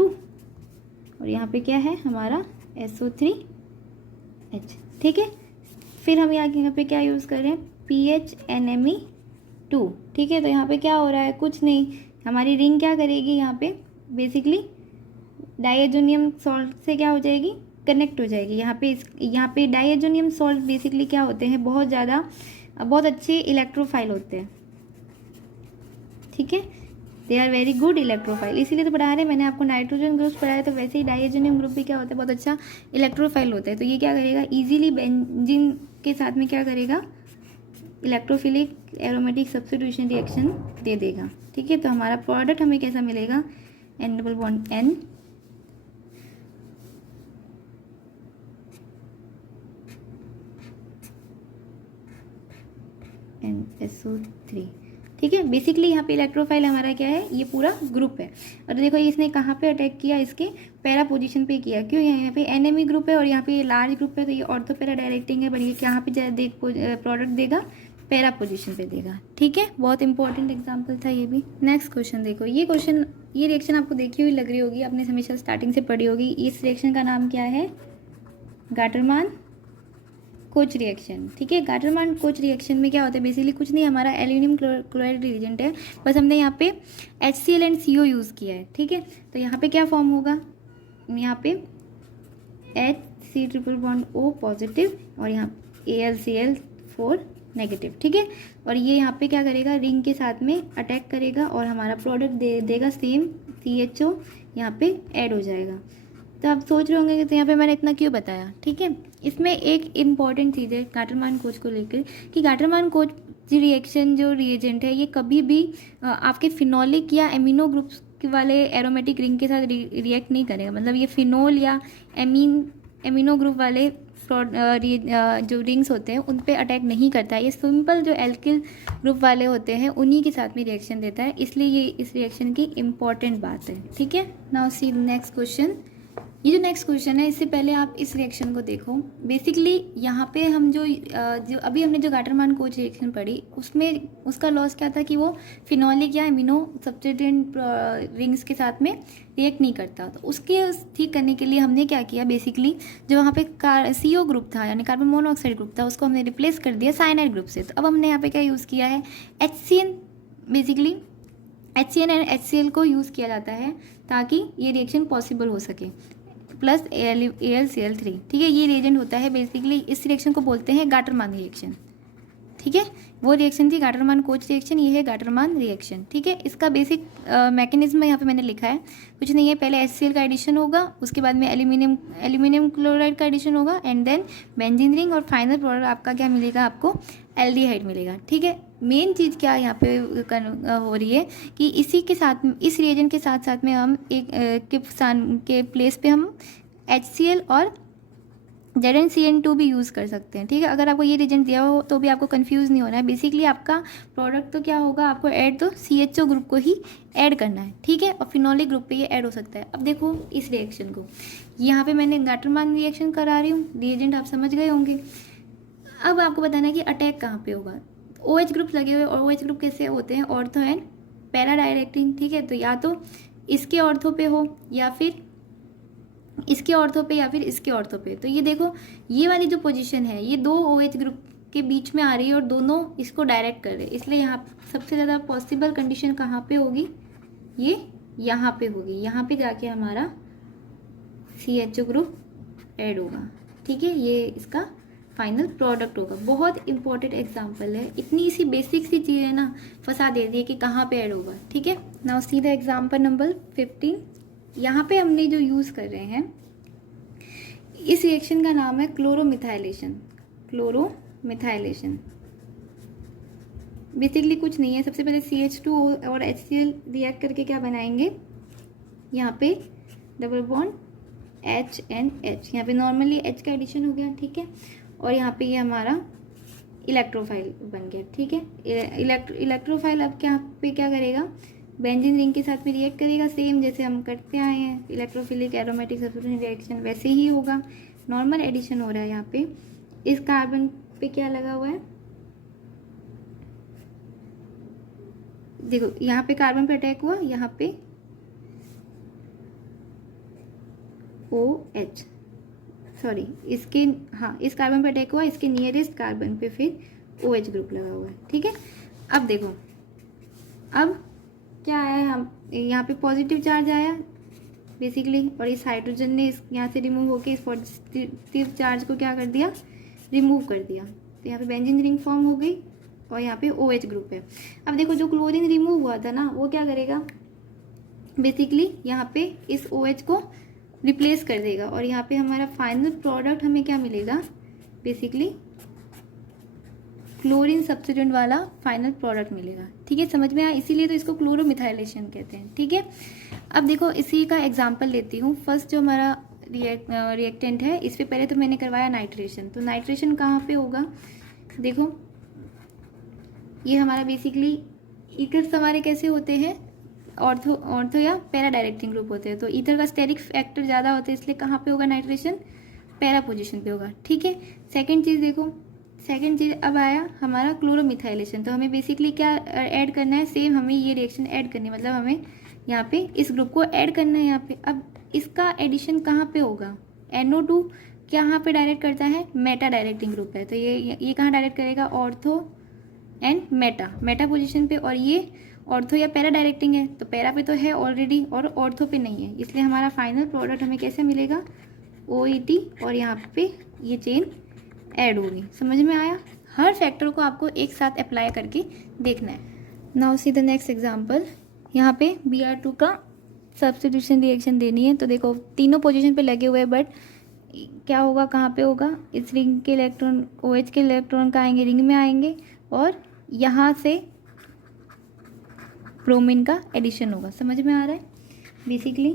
और यहाँ पे क्या है हमारा SO3H, ठीक है। फिर हम यहाँ पे क्या यूज़ कर रहे हैं, PHNMe2, ठीक है। तो यहाँ पे क्या हो रहा है, कुछ नहीं, हमारी रिंग क्या करेगी, यहाँ पे बेसिकली डायजोनियम सॉल्ट से क्या हो जाएगी, कनेक्ट हो जाएगी। यहाँ पे डायजोनियम सॉल्ट बेसिकली क्या होते हैं, बहुत अच्छे इलेक्ट्रोफाइल होते हैं, ठीक है। They are very good electrophile, इसीलिए तो पढ़ा रहे हैं। मैंने आपको नाइट्रोजन ग्रुप पढ़ाया, तो वैसे ही डायजोनियम ग्रुप भी क्या होता है, बहुत अच्छा इलेक्ट्रोफाइल होता है। तो ये क्या करेगा, इजीली बेंजीन के साथ में क्या करेगा, इलेक्ट्रोफिलिक एरोमेटिक सब्स्टिट्यूशन रिएक्शन दे देगा, ठीक है। तो हमारा प्रोडक्ट हमें कैसा मिलेगा, N double bond N NSO3, ठीक है। बेसिकली यहाँ पे इलेक्ट्रोफाइल हमारा क्या है, ये पूरा ग्रुप है। और देखो इसने कहाँ पे अटैक किया, इसके पैरा पोजीशन पे किया। क्यों, यहाँ पे NMe ग्रुप है और यहाँ पे ये लार्ज ग्रुप है, तो ये ऑर्थो पैरा डायरेक्टिंग है, पर ये यहाँ पे प्रोडक्ट देगा, पैरा पोजीशन पे देगा, ठीक है। बहुत इंपॉर्टेंट एग्जाम्पल था ये भी। नेक्स्ट क्वेश्चन देखो, ये रिएक्शन आपको देखी हुई लग रही होगी, आपने हमेशा स्टार्टिंग से पढ़ी होगी। इस रिएक्शन का नाम क्या है, गाटरमान कोच रिएक्शन, ठीक है। गाटरमान कोच रिएक्शन में क्या होता है, बेसिकली कुछ नहीं, हमारा एल्यूमिनियम क्लोराइड रिएजेंट है, बस हमने यहाँ पे HCl एंड CO यूज़ किया है, ठीक है। तो यहाँ पे क्या फॉर्म होगा, यहाँ पे HC triple bond O positive और यहाँ AlCl4 नेगेटिव, ठीक है। और ये यहाँ पे क्या करेगा, रिंग के साथ में अटैक करेगा और हमारा प्रोडक्ट देगा सेम CHO यहाँ पे ऐड हो जाएगा। तो आप सोच रहे होंगे कि तो यहाँ पे मैंने इतना क्यों बताया, ठीक है। इसमें एक इम्पॉर्टेंट चीज़ है गाटरमान कोच को लेकर कि गाटरमान कोच रिएक्शन जो रिएजेंट है ये कभी भी आपके फिनोलिक या एमिनो ग्रुप्स वाले एरोमेटिक रिंग के साथ रिएक्ट नहीं करेगा। मतलब ये फिनोल या एमिनो ग्रुप वाले जो रिंग्स होते हैं उन पे अटैक नहीं करता है। ये सिंपल जो एल्किल ग्रुप वाले होते हैं उन्हीं के साथ में रिएक्शन देता है, इसलिए ये इस रिएक्शन की इम्पॉर्टेंट बात है। ठीक है, नाउ सी नेक्स्ट क्वेश्चन। ये जो नेक्स्ट क्वेश्चन है इससे पहले आप इस रिएक्शन को देखो। बेसिकली यहाँ पे हम जो अभी हमने जो गाटरमान कोच रिएक्शन पढ़ी उसमें उसका लॉस क्या था कि वो फिनोलिक या एमिनो सब्स्टिट्यूएंट रिंग्स के साथ में रिएक्ट नहीं करता। तो उसके ठीक करने के लिए हमने क्या किया, बेसिकली जो वहाँ पे CO ग्रुप था यानी कार्बन मोनोऑक्साइड ग्रुप था उसको हमने रिप्लेस कर दिया साइनाइड ग्रुप से। तो अब हमने यहाँ पे क्या यूज़ किया है, HCN। Basically HCN and HCl को यूज़ किया जाता है ताकि ये रिएक्शन पॉसिबल हो सके, प्लस AlCl3। ठीक है, ये रिएजेंट होता है बेसिकली, इस रिएक्शन को बोलते हैं गाटरमान रिएक्शन। ठीक है, वो रिएक्शन थी गाटरमान कोच रिएक्शन, ये है गाटरमान रिएक्शन। ठीक है, इसका बेसिक मैकेनिज्म यहाँ पे मैंने लिखा है, कुछ नहीं है। पहले HCl का एडिशन होगा, उसके बाद में एल्यूमिनियम क्लोराइड का एडिशन होगा एंड देन बेंजीन रिंग, और फाइनल प्रोडक्ट आपका क्या मिलेगा, आपको एल्डिहाइड मिलेगा। ठीक है, मेन चीज़ क्या यहाँ पे हो रही है कि इसी के साथ, इस रिएजेंट के साथ साथ में हम एक के प्लेस पे हम HCl और ZnCN2 भी यूज़ कर सकते हैं। ठीक है, अगर आपको ये रिएजेंट दिया हो तो भी आपको कंफ्यूज नहीं होना है। बेसिकली आपका प्रोडक्ट तो क्या होगा, आपको ऐड तो CHO ग्रुप को ही ऐड करना है। ठीक है, और फिनोलिक ग्रुप पे ये ऐड हो सकता है। अब देखो इस रिएक्शन को, यहाँ पे मैंने गाटरमान रिएक्शन करा रही हूँ, रिएजेंट आप समझ गए होंगे। अब आपको बताना है कि अटैक कहाँ पे होगा। OH ग्रुप लगे हुए, और OH ग्रुप कैसे होते हैं, ऑर्थो एंड पैरा डायरेक्टिंग। ठीक है, तो या तो इसके ऑर्थो पे हो या फिर इसके ऑर्थो पे या फिर इसके ऑर्थो पे। तो ये देखो, ये वाली जो पोजीशन है ये दो OH ग्रुप के बीच में आ रही है और दोनों इसको डायरेक्ट कर रहे हैं, इसलिए यहाँ सबसे ज़्यादा पॉसिबल कंडीशन कहाँ पे होगी, ये यहाँ पे होगी। यहाँ पे जाके हमारा CHO ग्रुप ऐड होगा। ठीक है, ये इसका फाइनल प्रोडक्ट होगा। बहुत इंपॉर्टेंट एग्जाम्पल है, इतनी सी बेसिक सी चीज़ है ना, फंसा दे दी है कि कहाँ पे ऐड होगा। ठीक है, now see the example number 15। यहाँ पे हमने जो यूज़ कर रहे हैं, इस रिएक्शन का नाम है क्लोरोमिथाइलेशन। क्लोरोमिथाइलेशन बेसिकली कुछ नहीं है, सबसे पहले CH2 और HCl रिएक्ट करके क्या बनाएंगे, यहाँ पे double bond H and H, यहाँ पे नॉर्मली H का एडिशन हो गया। ठीक है, और यहाँ पे ये हमारा इलेक्ट्रोफाइल बन गया। ठीक है, इलेक्ट्रोफाइल अब पे क्या करेगा, बेंजीन रिंग के साथ में रिएक्ट करेगा, सेम जैसे हम करते आए हैं इलेक्ट्रोफिलिक एरोमेटिक सब्स्टिट्यूशन रिएक्शन, वैसे ही होगा। नॉर्मल एडिशन हो रहा है। यहाँ पे इस कार्बन पे क्या लगा हुआ है, देखो यहाँ पे कार्बन पे अटैक हुआ, यहाँ पे OH, सॉरी इसके, हाँ इस कार्बन पे अटैक हुआ, इसके नियरेस्ट कार्बन पे फिर OH ग्रुप लगा हुआ है। ठीक है, अब देखो अब क्या आया, हम यहाँ पे पॉजिटिव चार्ज आया बेसिकली, और इस हाइड्रोजन ने इस यहाँ से रिमूव होके इस पॉजिटिव चार्ज को क्या कर दिया, रिमूव कर दिया। तो यहाँ पे बेंजीन रिंग फॉर्म हो गई और यहाँ पे OH ग्रुप है। अब देखो जो क्लोरीन रिमूव हुआ था ना, वो क्या करेगा, बेसिकली यहाँ पे इस OH को रिप्लेस कर देगा, और यहाँ पे हमारा फाइनल प्रोडक्ट हमें क्या मिलेगा, बेसिकली क्लोरीन सब्स्टिट्यूएंट वाला फाइनल प्रोडक्ट मिलेगा। ठीक है, समझ में आया, इसीलिए तो इसको क्लोरोमिथाइलेशन कहते हैं। ठीक है, अब देखो इसी का एग्जांपल लेती हूँ। फर्स्ट जो हमारा रिएक्टेंट है, इस पे पहले तो मैंने करवाया नाइट्रेशन। तो नाइट्रेशन कहाँ पे होगा, देखो ये हमारा बेसिकली ईथर्स हमारे कैसे होते हैं, ऑर्थो या पैरा डायरेक्टिंग ग्रुप होते हैं। तो ईथर का स्टेरिक फैक्टर ज़्यादा होता है, इसलिए कहाँ पे होगा नाइट्रेशन, पैरा पोजिशन पे होगा। ठीक है, सेकेंड चीज़ देखो, सेकेंड चीज़ अब आया हमारा क्लोरोमिथाइलेशन। तो हमें बेसिकली क्या ऐड करना है, सेम हमें ये रिएक्शन ऐड करनी है, मतलब हमें यहाँ पे इस ग्रुप को ऐड करना है यहाँ पे। अब इसका एडिशन कहाँ पे होगा, NO2 कहाँ पे डायरेक्ट करता है, मेटा डायरेक्टिंग ग्रुप है। तो ये कहाँ डायरेक्ट करेगा, ऑर्थो एंड मेटा पोजिशन पे, और ये ऑर्थो या पैरा डायरेक्टिंग है, तो पैरा पे तो है ऑलरेडी और ऑर्थो पे नहीं है, इसलिए हमारा फाइनल प्रोडक्ट हमें कैसे मिलेगा, OET, और यहाँ पे ये चेन ऐड होगी। समझ में आया, हर फैक्टर को आपको एक साथ अप्लाई करके देखना है। Now see the next example. यहाँ पे Br2 का सब्स्टिट्यूशन रिएक्शन देनी है। तो देखो तीनों पोजीशन पे लगे हुए हैं, बट क्या होगा, कहाँ पे होगा, इस रिंग के इलेक्ट्रॉन, OH के इलेक्ट्रॉन का आएंगे, रिंग में आएंगे और यहाँ से ब्रोमीन का एडिशन होगा। समझ में आ रहा है? बेसिकली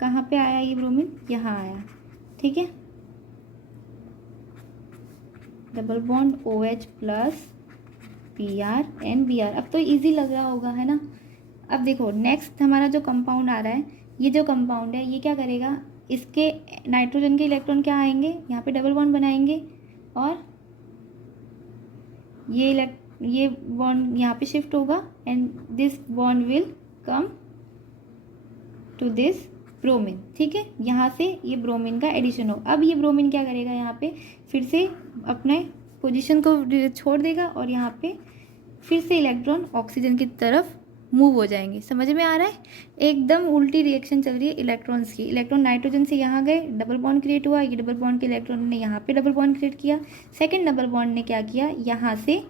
कहाँ पे आया ये ब्रोमीन, यहाँ आया, ठीक है। Double bond OH plus Br and Br। अब तो इजी लग रहा होगा, है ना। अब देखो नेक्स्ट हमारा जो कंपाउंड आ रहा है, ये जो कंपाउंड है ये क्या करेगा, इसके नाइट्रोजन के इलेक्ट्रॉन क्या आएंगे, यहाँ पे डबल बॉन्ड बनाएंगे और ये बॉन्ड यहाँ पे शिफ्ट होगा and this bond will come to this bromine, ठीक है। यहाँ से ये ब्रोमीन का एडिशन हो। अब ये ब्रोमीन क्या करेगा, यहाँ पे फिर से अपने पोजीशन को छोड़ देगा और यहाँ पे फिर से इलेक्ट्रॉन ऑक्सीजन की तरफ मूव हो जाएंगे। समझ में आ रहा है? एकदम उल्टी रिएक्शन चल रही है इलेक्ट्रॉन्स की। इलेक्ट्रॉन नाइट्रोजन से यहाँ गए, डबल बॉन्ड क्रिएट हुआ, ये डबल बॉन्ड के इलेक्ट्रॉन ने यहाँ पे डबल बॉन्ड क्रिएट किया। सेकंड डबल बॉन्ड ने क्या किया, यहाँ से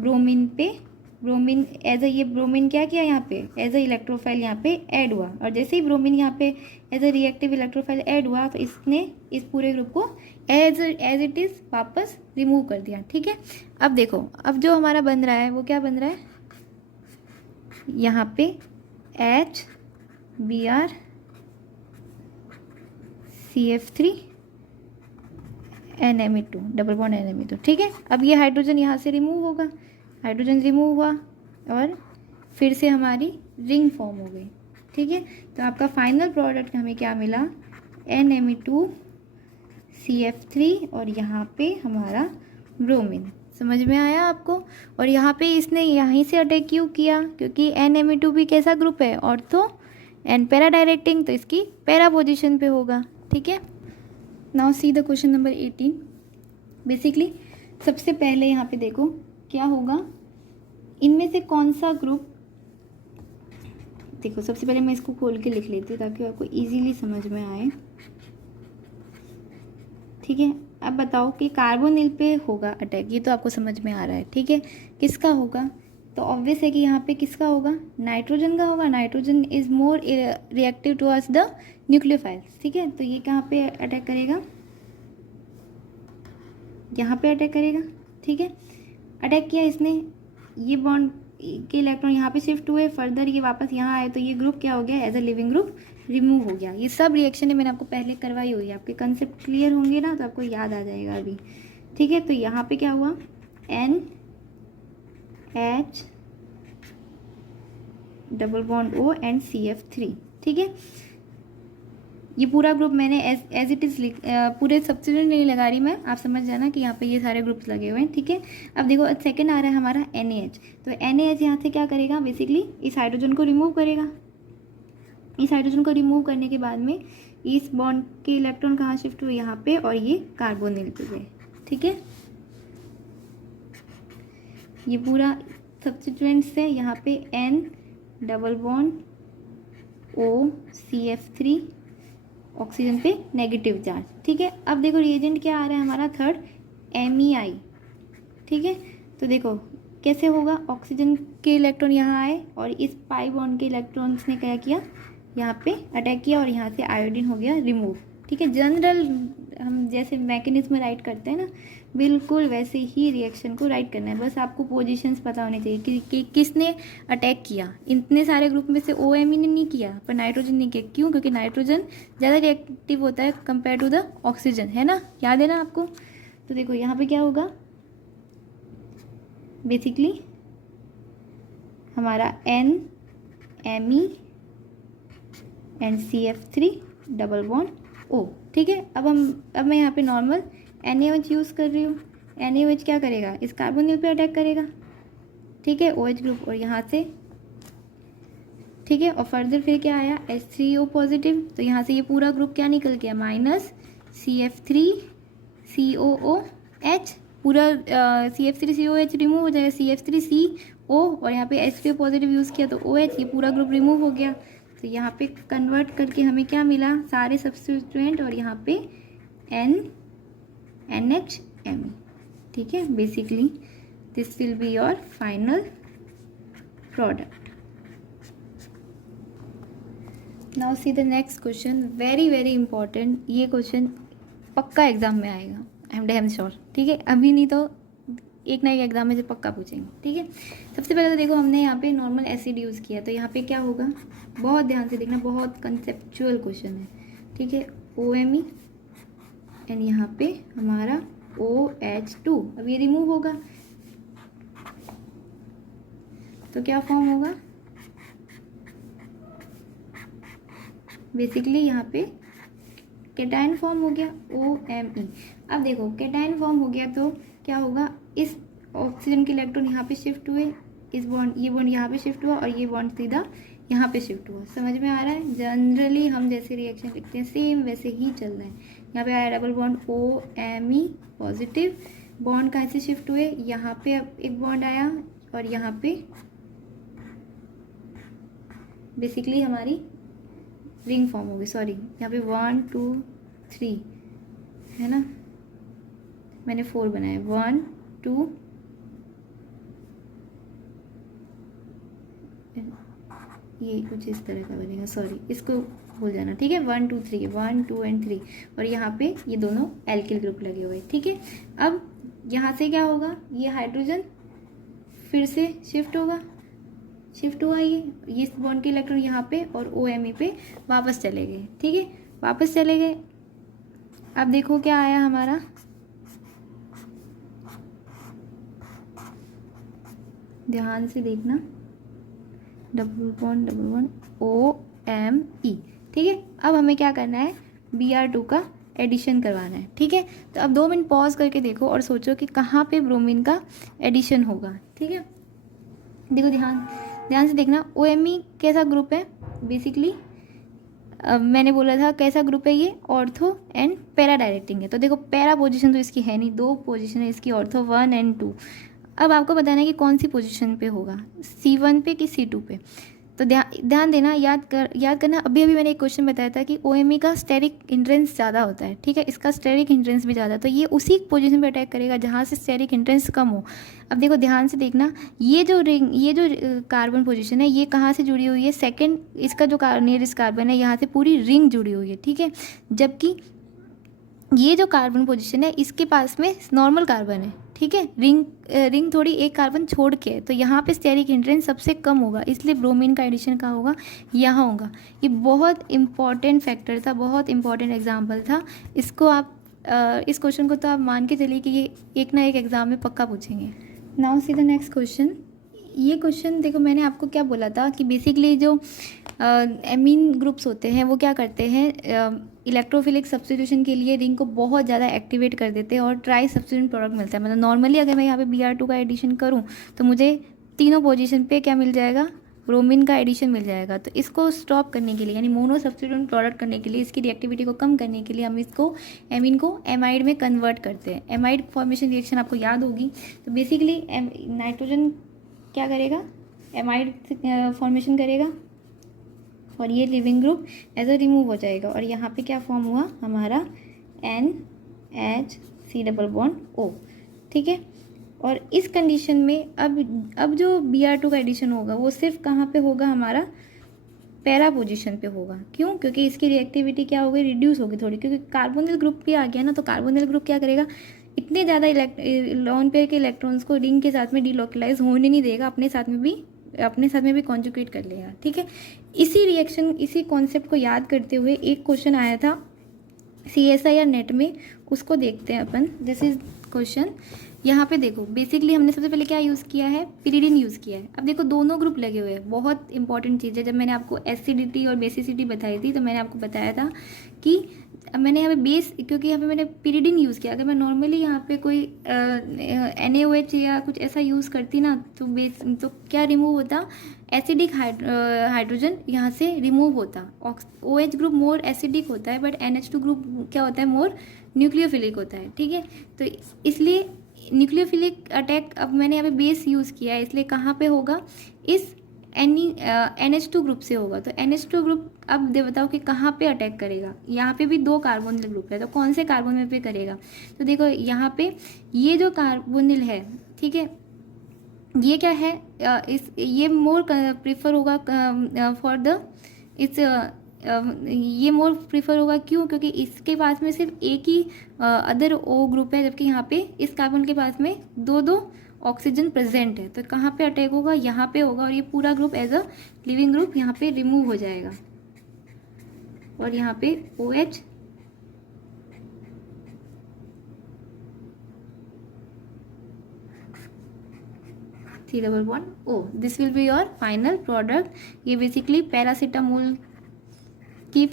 ब्रोमीन पे ब्रोमीन एज ए, ये ब्रोमीन क्या किया, यहाँ पे एज ए इलेक्ट्रोफाइल यहाँ पे ऐड हुआ और जैसे ही ब्रोमीन यहाँ पे as a reactive electrophile add हुआ तो इसने इस पूरे ग्रुप को एज इट इज़ वापस रिमूव कर दिया, ठीक है। अब देखो, अब जो हमारा बन रहा है वो क्या बन रहा है, यहाँ पे HBr CF3 NMe2 double bond NMe2, ठीक है। अब ये हाइड्रोजन यहाँ से रिमूव होगा, हाइड्रोजन रिमूव हुआ और फिर से हमारी रिंग फॉर्म हो गई, ठीक है। तो आपका फाइनल प्रोडक्ट हमें क्या मिला, NMe2 CF3 और यहाँ पे हमारा ब्रोमीन। समझ में आया आपको? और यहाँ पे इसने यहीं से अटैक क्यों किया, क्योंकि NMe2 भी कैसा ग्रुप है, ऑर्थो एंड पैरा डायरेक्टिंग, तो इसकी पैरा पोजीशन पे होगा, ठीक है। Now see the question number 18। Basically सबसे पहले यहाँ पे देखो क्या होगा, इनमें से कौन सा ग्रुप, देखो सबसे पहले मैं इसको खोल के लिख लेती हूँ ताकि आपको इजीली समझ में आए, ठीक है। अब बताओ कि कार्बोनिल पे होगा अटैक, ये तो आपको समझ में आ रहा है, ठीक है। किसका होगा, तो ऑब्वियस है कि यहाँ पे किसका होगा, नाइट्रोजन का होगा। Nitrogen is more reactive towards the nucleophiles, ठीक है। तो ये कहाँ पे अटैक करेगा, यहाँ पे अटैक करेगा, ठीक है। अटैक किया इसने, ये बॉन्ड के इलेक्ट्रॉन यहाँ पे शिफ्ट हुए, फर्दर ये वापस यहाँ आए, तो ये ग्रुप क्या हो गया, as a living group remove हो गया। ये सब रिएक्शन मैंने आपको पहले करवाई हुई है, आपके कंसेप्ट क्लियर होंगे ना तो आपको याद आ जाएगा अभी, ठीक है। तो यहाँ पे क्या हुआ, NH double bond O and CF3, ठीक है। ये पूरा ग्रुप मैंने एज इट इज़ पूरे सब्स्टिट्यूट नहीं लगा रही मैं, आप समझ जाना कि यहाँ पे ये सारे ग्रुप्स लगे हुए हैं, ठीक है। अब देखो सेकंड आ रहा है हमारा NaH। तो NaH यहाँ से क्या करेगा, बेसिकली इस हाइड्रोजन को रिमूव करेगा। इस हाइड्रोजन को रिमूव करने के बाद में इस बॉन्ड के इलेक्ट्रॉन कहाँ शिफ्ट हुए, यहाँ पे, और ये कार्बोनिल पे गए, ठीक है। ये पूरा सब्स्टिट्यूएंट से यहाँ पे N double bond O CF3 oxygen पे नेगेटिव चार्ज, ठीक है। अब देखो रिएजेंट क्या आ रहा है हमारा, थर्ड MEI, ठीक है। तो देखो कैसे होगा, ऑक्सीजन के इलेक्ट्रॉन यहाँ आए और इस पाई बॉन्ड के इलेक्ट्रॉन्स ने क्या किया, यहाँ पे अटैक किया और यहाँ से आयोडीन हो गया रिमूव, ठीक है। जनरल हम जैसे मैकेनिज्म राइट करते हैं ना, बिल्कुल वैसे ही रिएक्शन को राइट करना है। बस आपको पोजीशंस पता होने चाहिए कि किसने अटैक किया। इतने सारे ग्रुप में से OMe ने नहीं किया पर नाइट्रोजन ने किया, क्यों, क्योंकि नाइट्रोजन ज़्यादा रिएक्टिव होता है कंपेयर टू द ऑक्सीजन, है ना, याद है ना आपको। तो देखो यहाँ पे क्या होगा, बेसिकली हमारा NMe and CF3 double bond O, ठीक है। अब मैं यहाँ पे नॉर्मल NaOH यूज़ कर रही हूँ। NaOH क्या करेगा, इस कार्बोनिल पे अटैक करेगा, ठीक है, OH ग्रुप, और यहाँ से, ठीक है। और फर्दर फिर क्या आया, H3O पॉजिटिव, तो यहाँ से ये पूरा ग्रुप क्या निकल गया, माइनस CF3 COOH, पूरा CF3 COH रिमूव हो जाएगा, CF3 CO, और यहाँ पे H3O पॉजिटिव यूज़ किया तो OH, ये पूरा ग्रुप रिमूव हो गया। तो यहाँ पे कन्वर्ट करके हमें क्या मिला, सारे सब्स्टिट्यूएंट, और यहाँ पे NHMe, ठीक है। Basically this will be your final product. Now see the next question, very very important. ये क्वेश्चन पक्का एग्ज़ाम में आएगा, आई एम डैम श्योर, ठीक है। अभी नहीं तो एक ना एक एग्जाम में से पक्का पूछेंगे, ठीक है। सबसे पहले तो देखो हमने यहाँ पे नॉर्मल एसिड यूज़ किया, तो यहाँ पे क्या होगा, बहुत ध्यान से देखना, बहुत कंसेप्चुअल क्वेश्चन है, ठीक है। OMe एंड यहाँ पे हमारा OH2, अब ये रिमूव होगा तो क्या फॉर्म होगा, बेसिकली यहाँ पे केटाइन फॉर्म हो गया OMe। अब देखो केटाइन फॉर्म हो गया तो क्या होगा, इस ऑक्सीजन के इलेक्ट्रॉन यहाँ पे शिफ्ट हुए, इस बॉन्ड, ये बॉन्ड यहाँ पे शिफ्ट हुआ और ये बॉन्ड सीधा यहाँ पे शिफ्ट हुआ। समझ में आ रहा है, जनरली हम जैसे रिएक्शन लिखते हैं सेम वैसे ही चल रहा है। यहाँ पे आया double bond OMe positive, bond कहाँ से शिफ्ट हुए, यहाँ पे अब एक बॉन्ड आया और यहाँ पे बेसिकली हमारी रिंग फॉर्म होगी, सॉरी यहाँ पे 1 2 3 है ना, मैंने 4 बनाया, 1 2 ये कुछ इस तरह का बनेगा, सॉरी इसको भूल जाना, ठीक है। 1 2 3, 1 2 एंड 3 और यहाँ पे ये दोनों एल्किल ग्रुप लगे हुए, ठीक है। अब यहाँ से क्या होगा, ये हाइड्रोजन फिर से शिफ्ट होगा, शिफ्ट हुआ ये इस बॉन्ड के इलेक्ट्रॉन यहाँ पे और OMe पे वापस चले गए, ठीक है, वापस चले गए। अब देखो क्या आया हमारा, ध्यान से देखना, डबल बॉन्ड OMe, ठीक है। अब हमें क्या करना है, Br2 का एडिशन करवाना है, ठीक है। तो अब 2 मिनट पॉज करके देखो और सोचो कि कहाँ पे ब्रोमीन का एडिशन होगा, ठीक है। देखो ध्यान से देखना, OMe कैसा ग्रुप है, बेसिकली मैंने बोला था कैसा ग्रुप है ये, ऑर्थो एंड पैरा डायरेक्टिंग है। तो देखो पैरा पोजीशन तो इसकी है नहीं, 2 पोजीशन है इसकी, ऑर्थो 1 एंड 2। अब आपको बताना है कि कौन सी पोजीशन पे होगा, C1 पे कि C2 पे। तो ध्यान देना, याद करना, अभी मैंने एक क्वेश्चन बताया था कि OMe का स्टेरिक हिंड्रेंस ज़्यादा होता है, ठीक है, इसका स्टेरिक हिंड्रेंस भी ज़्यादा, तो ये उसी पोजीशन पे अटैक करेगा जहाँ से स्टेरिक हिंड्रेंस कम हो। अब देखो ध्यान से देखना, ये जो कार्बन पोजीशन है ये कहाँ से जुड़ी हुई है, सेकेंड, इसका जो नियरेस्ट कार्बन है यहाँ से पूरी रिंग जुड़ी हुई है, ठीक है। जबकि ये जो कार्बन पोजीशन है इसके पास में नॉर्मल कार्बन है, ठीक है, रिंग थोड़ी एक कार्बन छोड़ के है, तो यहाँ पे स्टेरिक हिंड्रेंस सबसे कम होगा, इसलिए ब्रोमीन का एडिशन कहाँ होगा, यहाँ होगा। ये बहुत इंपॉर्टेंट फैक्टर था, बहुत इंपॉर्टेंट एग्जाम्पल था। इसको आप इस क्वेश्चन को तो आप मान के चलिए कि ये एक ना एक एग्जाम में पक्का पूछेंगे। Now see the next question. ये क्वेश्चन देखो, मैंने आपको क्या बोला था कि बेसिकली जो एमीन ग्रुप्स होते हैं वो क्या करते हैं, इलेक्ट्रोफिलिक सब्स्टिट्यूशन के लिए रिंग को बहुत ज़्यादा एक्टिवेट कर देते हैं और ट्राई सब्स्टिट्यूशन प्रोडक्ट मिलता है। मतलब नॉर्मली अगर मैं यहाँ पे Br2 का एडिशन करूँ तो मुझे तीनों पोजीशन पे क्या मिल जाएगा, ब्रोमीन का एडिशन मिल जाएगा। तो इसको स्टॉप करने के लिए, यानी मोनो सब्स्टिट्यूशन प्रोडक्ट करने के लिए, इसकी रिएक्टिविटी को कम करने के लिए हम इसको एमीन को एमाइड में कन्वर्ट करते हैं। एमाइड फॉर्मेशन रिएक्शन आपको याद होगी। तो बेसिकली नाइट्रोजन क्या करेगा, एमाइड फॉर्मेशन करेगा और ये living group as a remove हो जाएगा और यहाँ पे क्या फॉर्म हुआ हमारा NH डबल बॉन्ड O, ठीक है। और इस कंडीशन में अब जो Br2 का एडिशन होगा वो सिर्फ कहाँ पे होगा, हमारा पैरा पोजीशन पे होगा। क्यों, क्योंकि इसकी रिएक्टिविटी क्या होगी, रिड्यूस होगी थोड़ी, क्योंकि कार्बोनिल ग्रुप भी आ गया ना। तो कार्बोनिल ग्रुप क्या करेगा, इतने ज़्यादा लॉन पेयर के इलेक्ट्रॉन्स को रिंग के साथ में डिलोकलाइज होने नहीं देगा, अपने साथ में भी कॉन्जुगेट कर लेगा, ठीक है। इसी कॉन्सेप्ट को याद करते हुए एक क्वेश्चन आया था CSIR नेट में, उसको देखते हैं अपन। This is question. यहाँ पे देखो बेसिकली हमने सबसे पहले क्या यूज़ किया है, पिरिडिन यूज़ किया है। अब देखो दोनों ग्रुप लगे हुए हैं, बहुत इंपॉर्टेंट चीज़ है। जब मैंने आपको एसिडिटी और बेसिसिटी बताई थी तो मैंने आपको बताया था कि मैंने यहाँ पे बेस, क्योंकि यहाँ पे मैंने पिरिडिन यूज़ किया। अगर मैं नॉर्मली यहाँ पे कोई NaOH या कुछ ऐसा यूज़ करती ना तो बेस तो क्या रिमूव होता, एसिडिक हाइड्रोजन यहाँ से रिमूव होता। OH ग्रुप मोर एसिडिक होता है, बट NH2 ग्रुप क्या होता है, मोर न्यूक्लियोफिलिक होता है, ठीक है। तो इसलिए न्यूक्लियोफिलिक अटैक अब मैंने यहाँ पे बेस यूज़ किया है, इसलिए कहाँ पे होगा, इस NH2 ग्रुप से होगा। तो NH2 ग्रुप अब बताओ कि कहाँ पे अटैक करेगा। यहाँ पे भी 2 कार्बोनिल ग्रुप है, तो कौन से कार्बोनिल पे करेगा। तो देखो यहाँ पे ये जो कार्बोनिल है, ठीक है, ये क्या है, ये मोर प्रीफर होगा फॉर द इट्स ये मोर प्रीफर होगा, क्यों? क्योंकि इसके पास में सिर्फ एक ही अदर ओ ग्रुप है, जबकि यहाँ पे इस कार्बन के पास में दो दो ऑक्सीजन प्रेजेंट है। तो कहाँ पे अटैक होगा? यहाँ पे होगा, और ये पूरा group as a living group यहाँ पे रिमूव हो जाएगा, और यहाँ पे OH C++O, this will be your final product. ये बेसिकली पैरासीटामोल की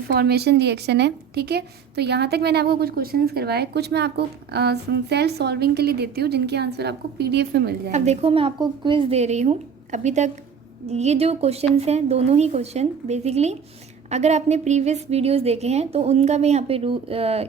फॉर्मेशन रिएक्शन है, ठीक है। तो यहाँ तक मैंने आपको कुछ क्वेश्चंस करवाए, कुछ मैं आपको सेल्फ सॉल्विंग के लिए देती हूँ, जिनके आंसर आपको PDF में मिल जाएगा। अब देखो, मैं आपको क्विज दे रही हूँ। अभी तक ये जो क्वेश्चंस हैं, दोनों ही क्वेश्चन बेसिकली अगर आपने प्रीवियस वीडियोस देखे हैं तो उनका भी यहाँ पे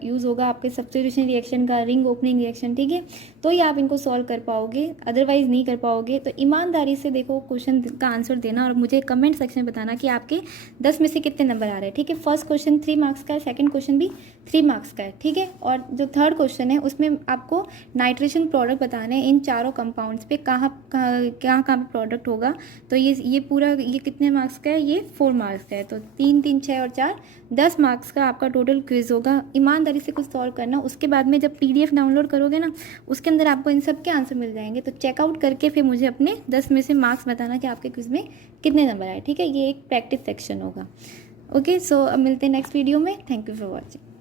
यूज़ होगा, आपके सब्स्टिट्यूशन रिएक्शन का, रिंग ओपनिंग रिएक्शन, ठीक है। तो ही आप इनको सॉल्व कर पाओगे, अदरवाइज नहीं कर पाओगे। तो ईमानदारी से देखो, क्वेश्चन का आंसर देना और मुझे कमेंट सेक्शन में बताना कि आपके 10 में से कितने नंबर आ रहे हैं, ठीक है। फर्स्ट क्वेश्चन 3 मार्क्स का है, सेकेंड क्वेश्चन भी 3 मार्क्स का है, ठीक है। और जो थर्ड क्वेश्चन है उसमें आपको नाइट्रेशन प्रोडक्ट बताना है इन चारों कंपाउंड्स पे, कहाँ पे प्रोडक्ट होगा। तो ये पूरा ये कितने मार्क्स का है? ये 4 मार्क्स का है। तो 3 3 6 और 4 10 मार्क्स का आपका टोटल क्विज होगा। ईमानदारी से कुछ सॉल्व करना। उसके बाद में जब PDF डाउनलोड करोगे ना, उसके अंदर आपको इन सब के आंसर मिल जाएंगे। तो चेकआउट करके फिर मुझे अपने 10 में से मार्क्स बताना कि आपके क्विज में कितने नंबर आए, ठीक है। ये एक प्रैक्टिस सेक्शन होगा। ओके, सो अब मिलते हैं नेक्स्ट वीडियो में। Thank you for watching.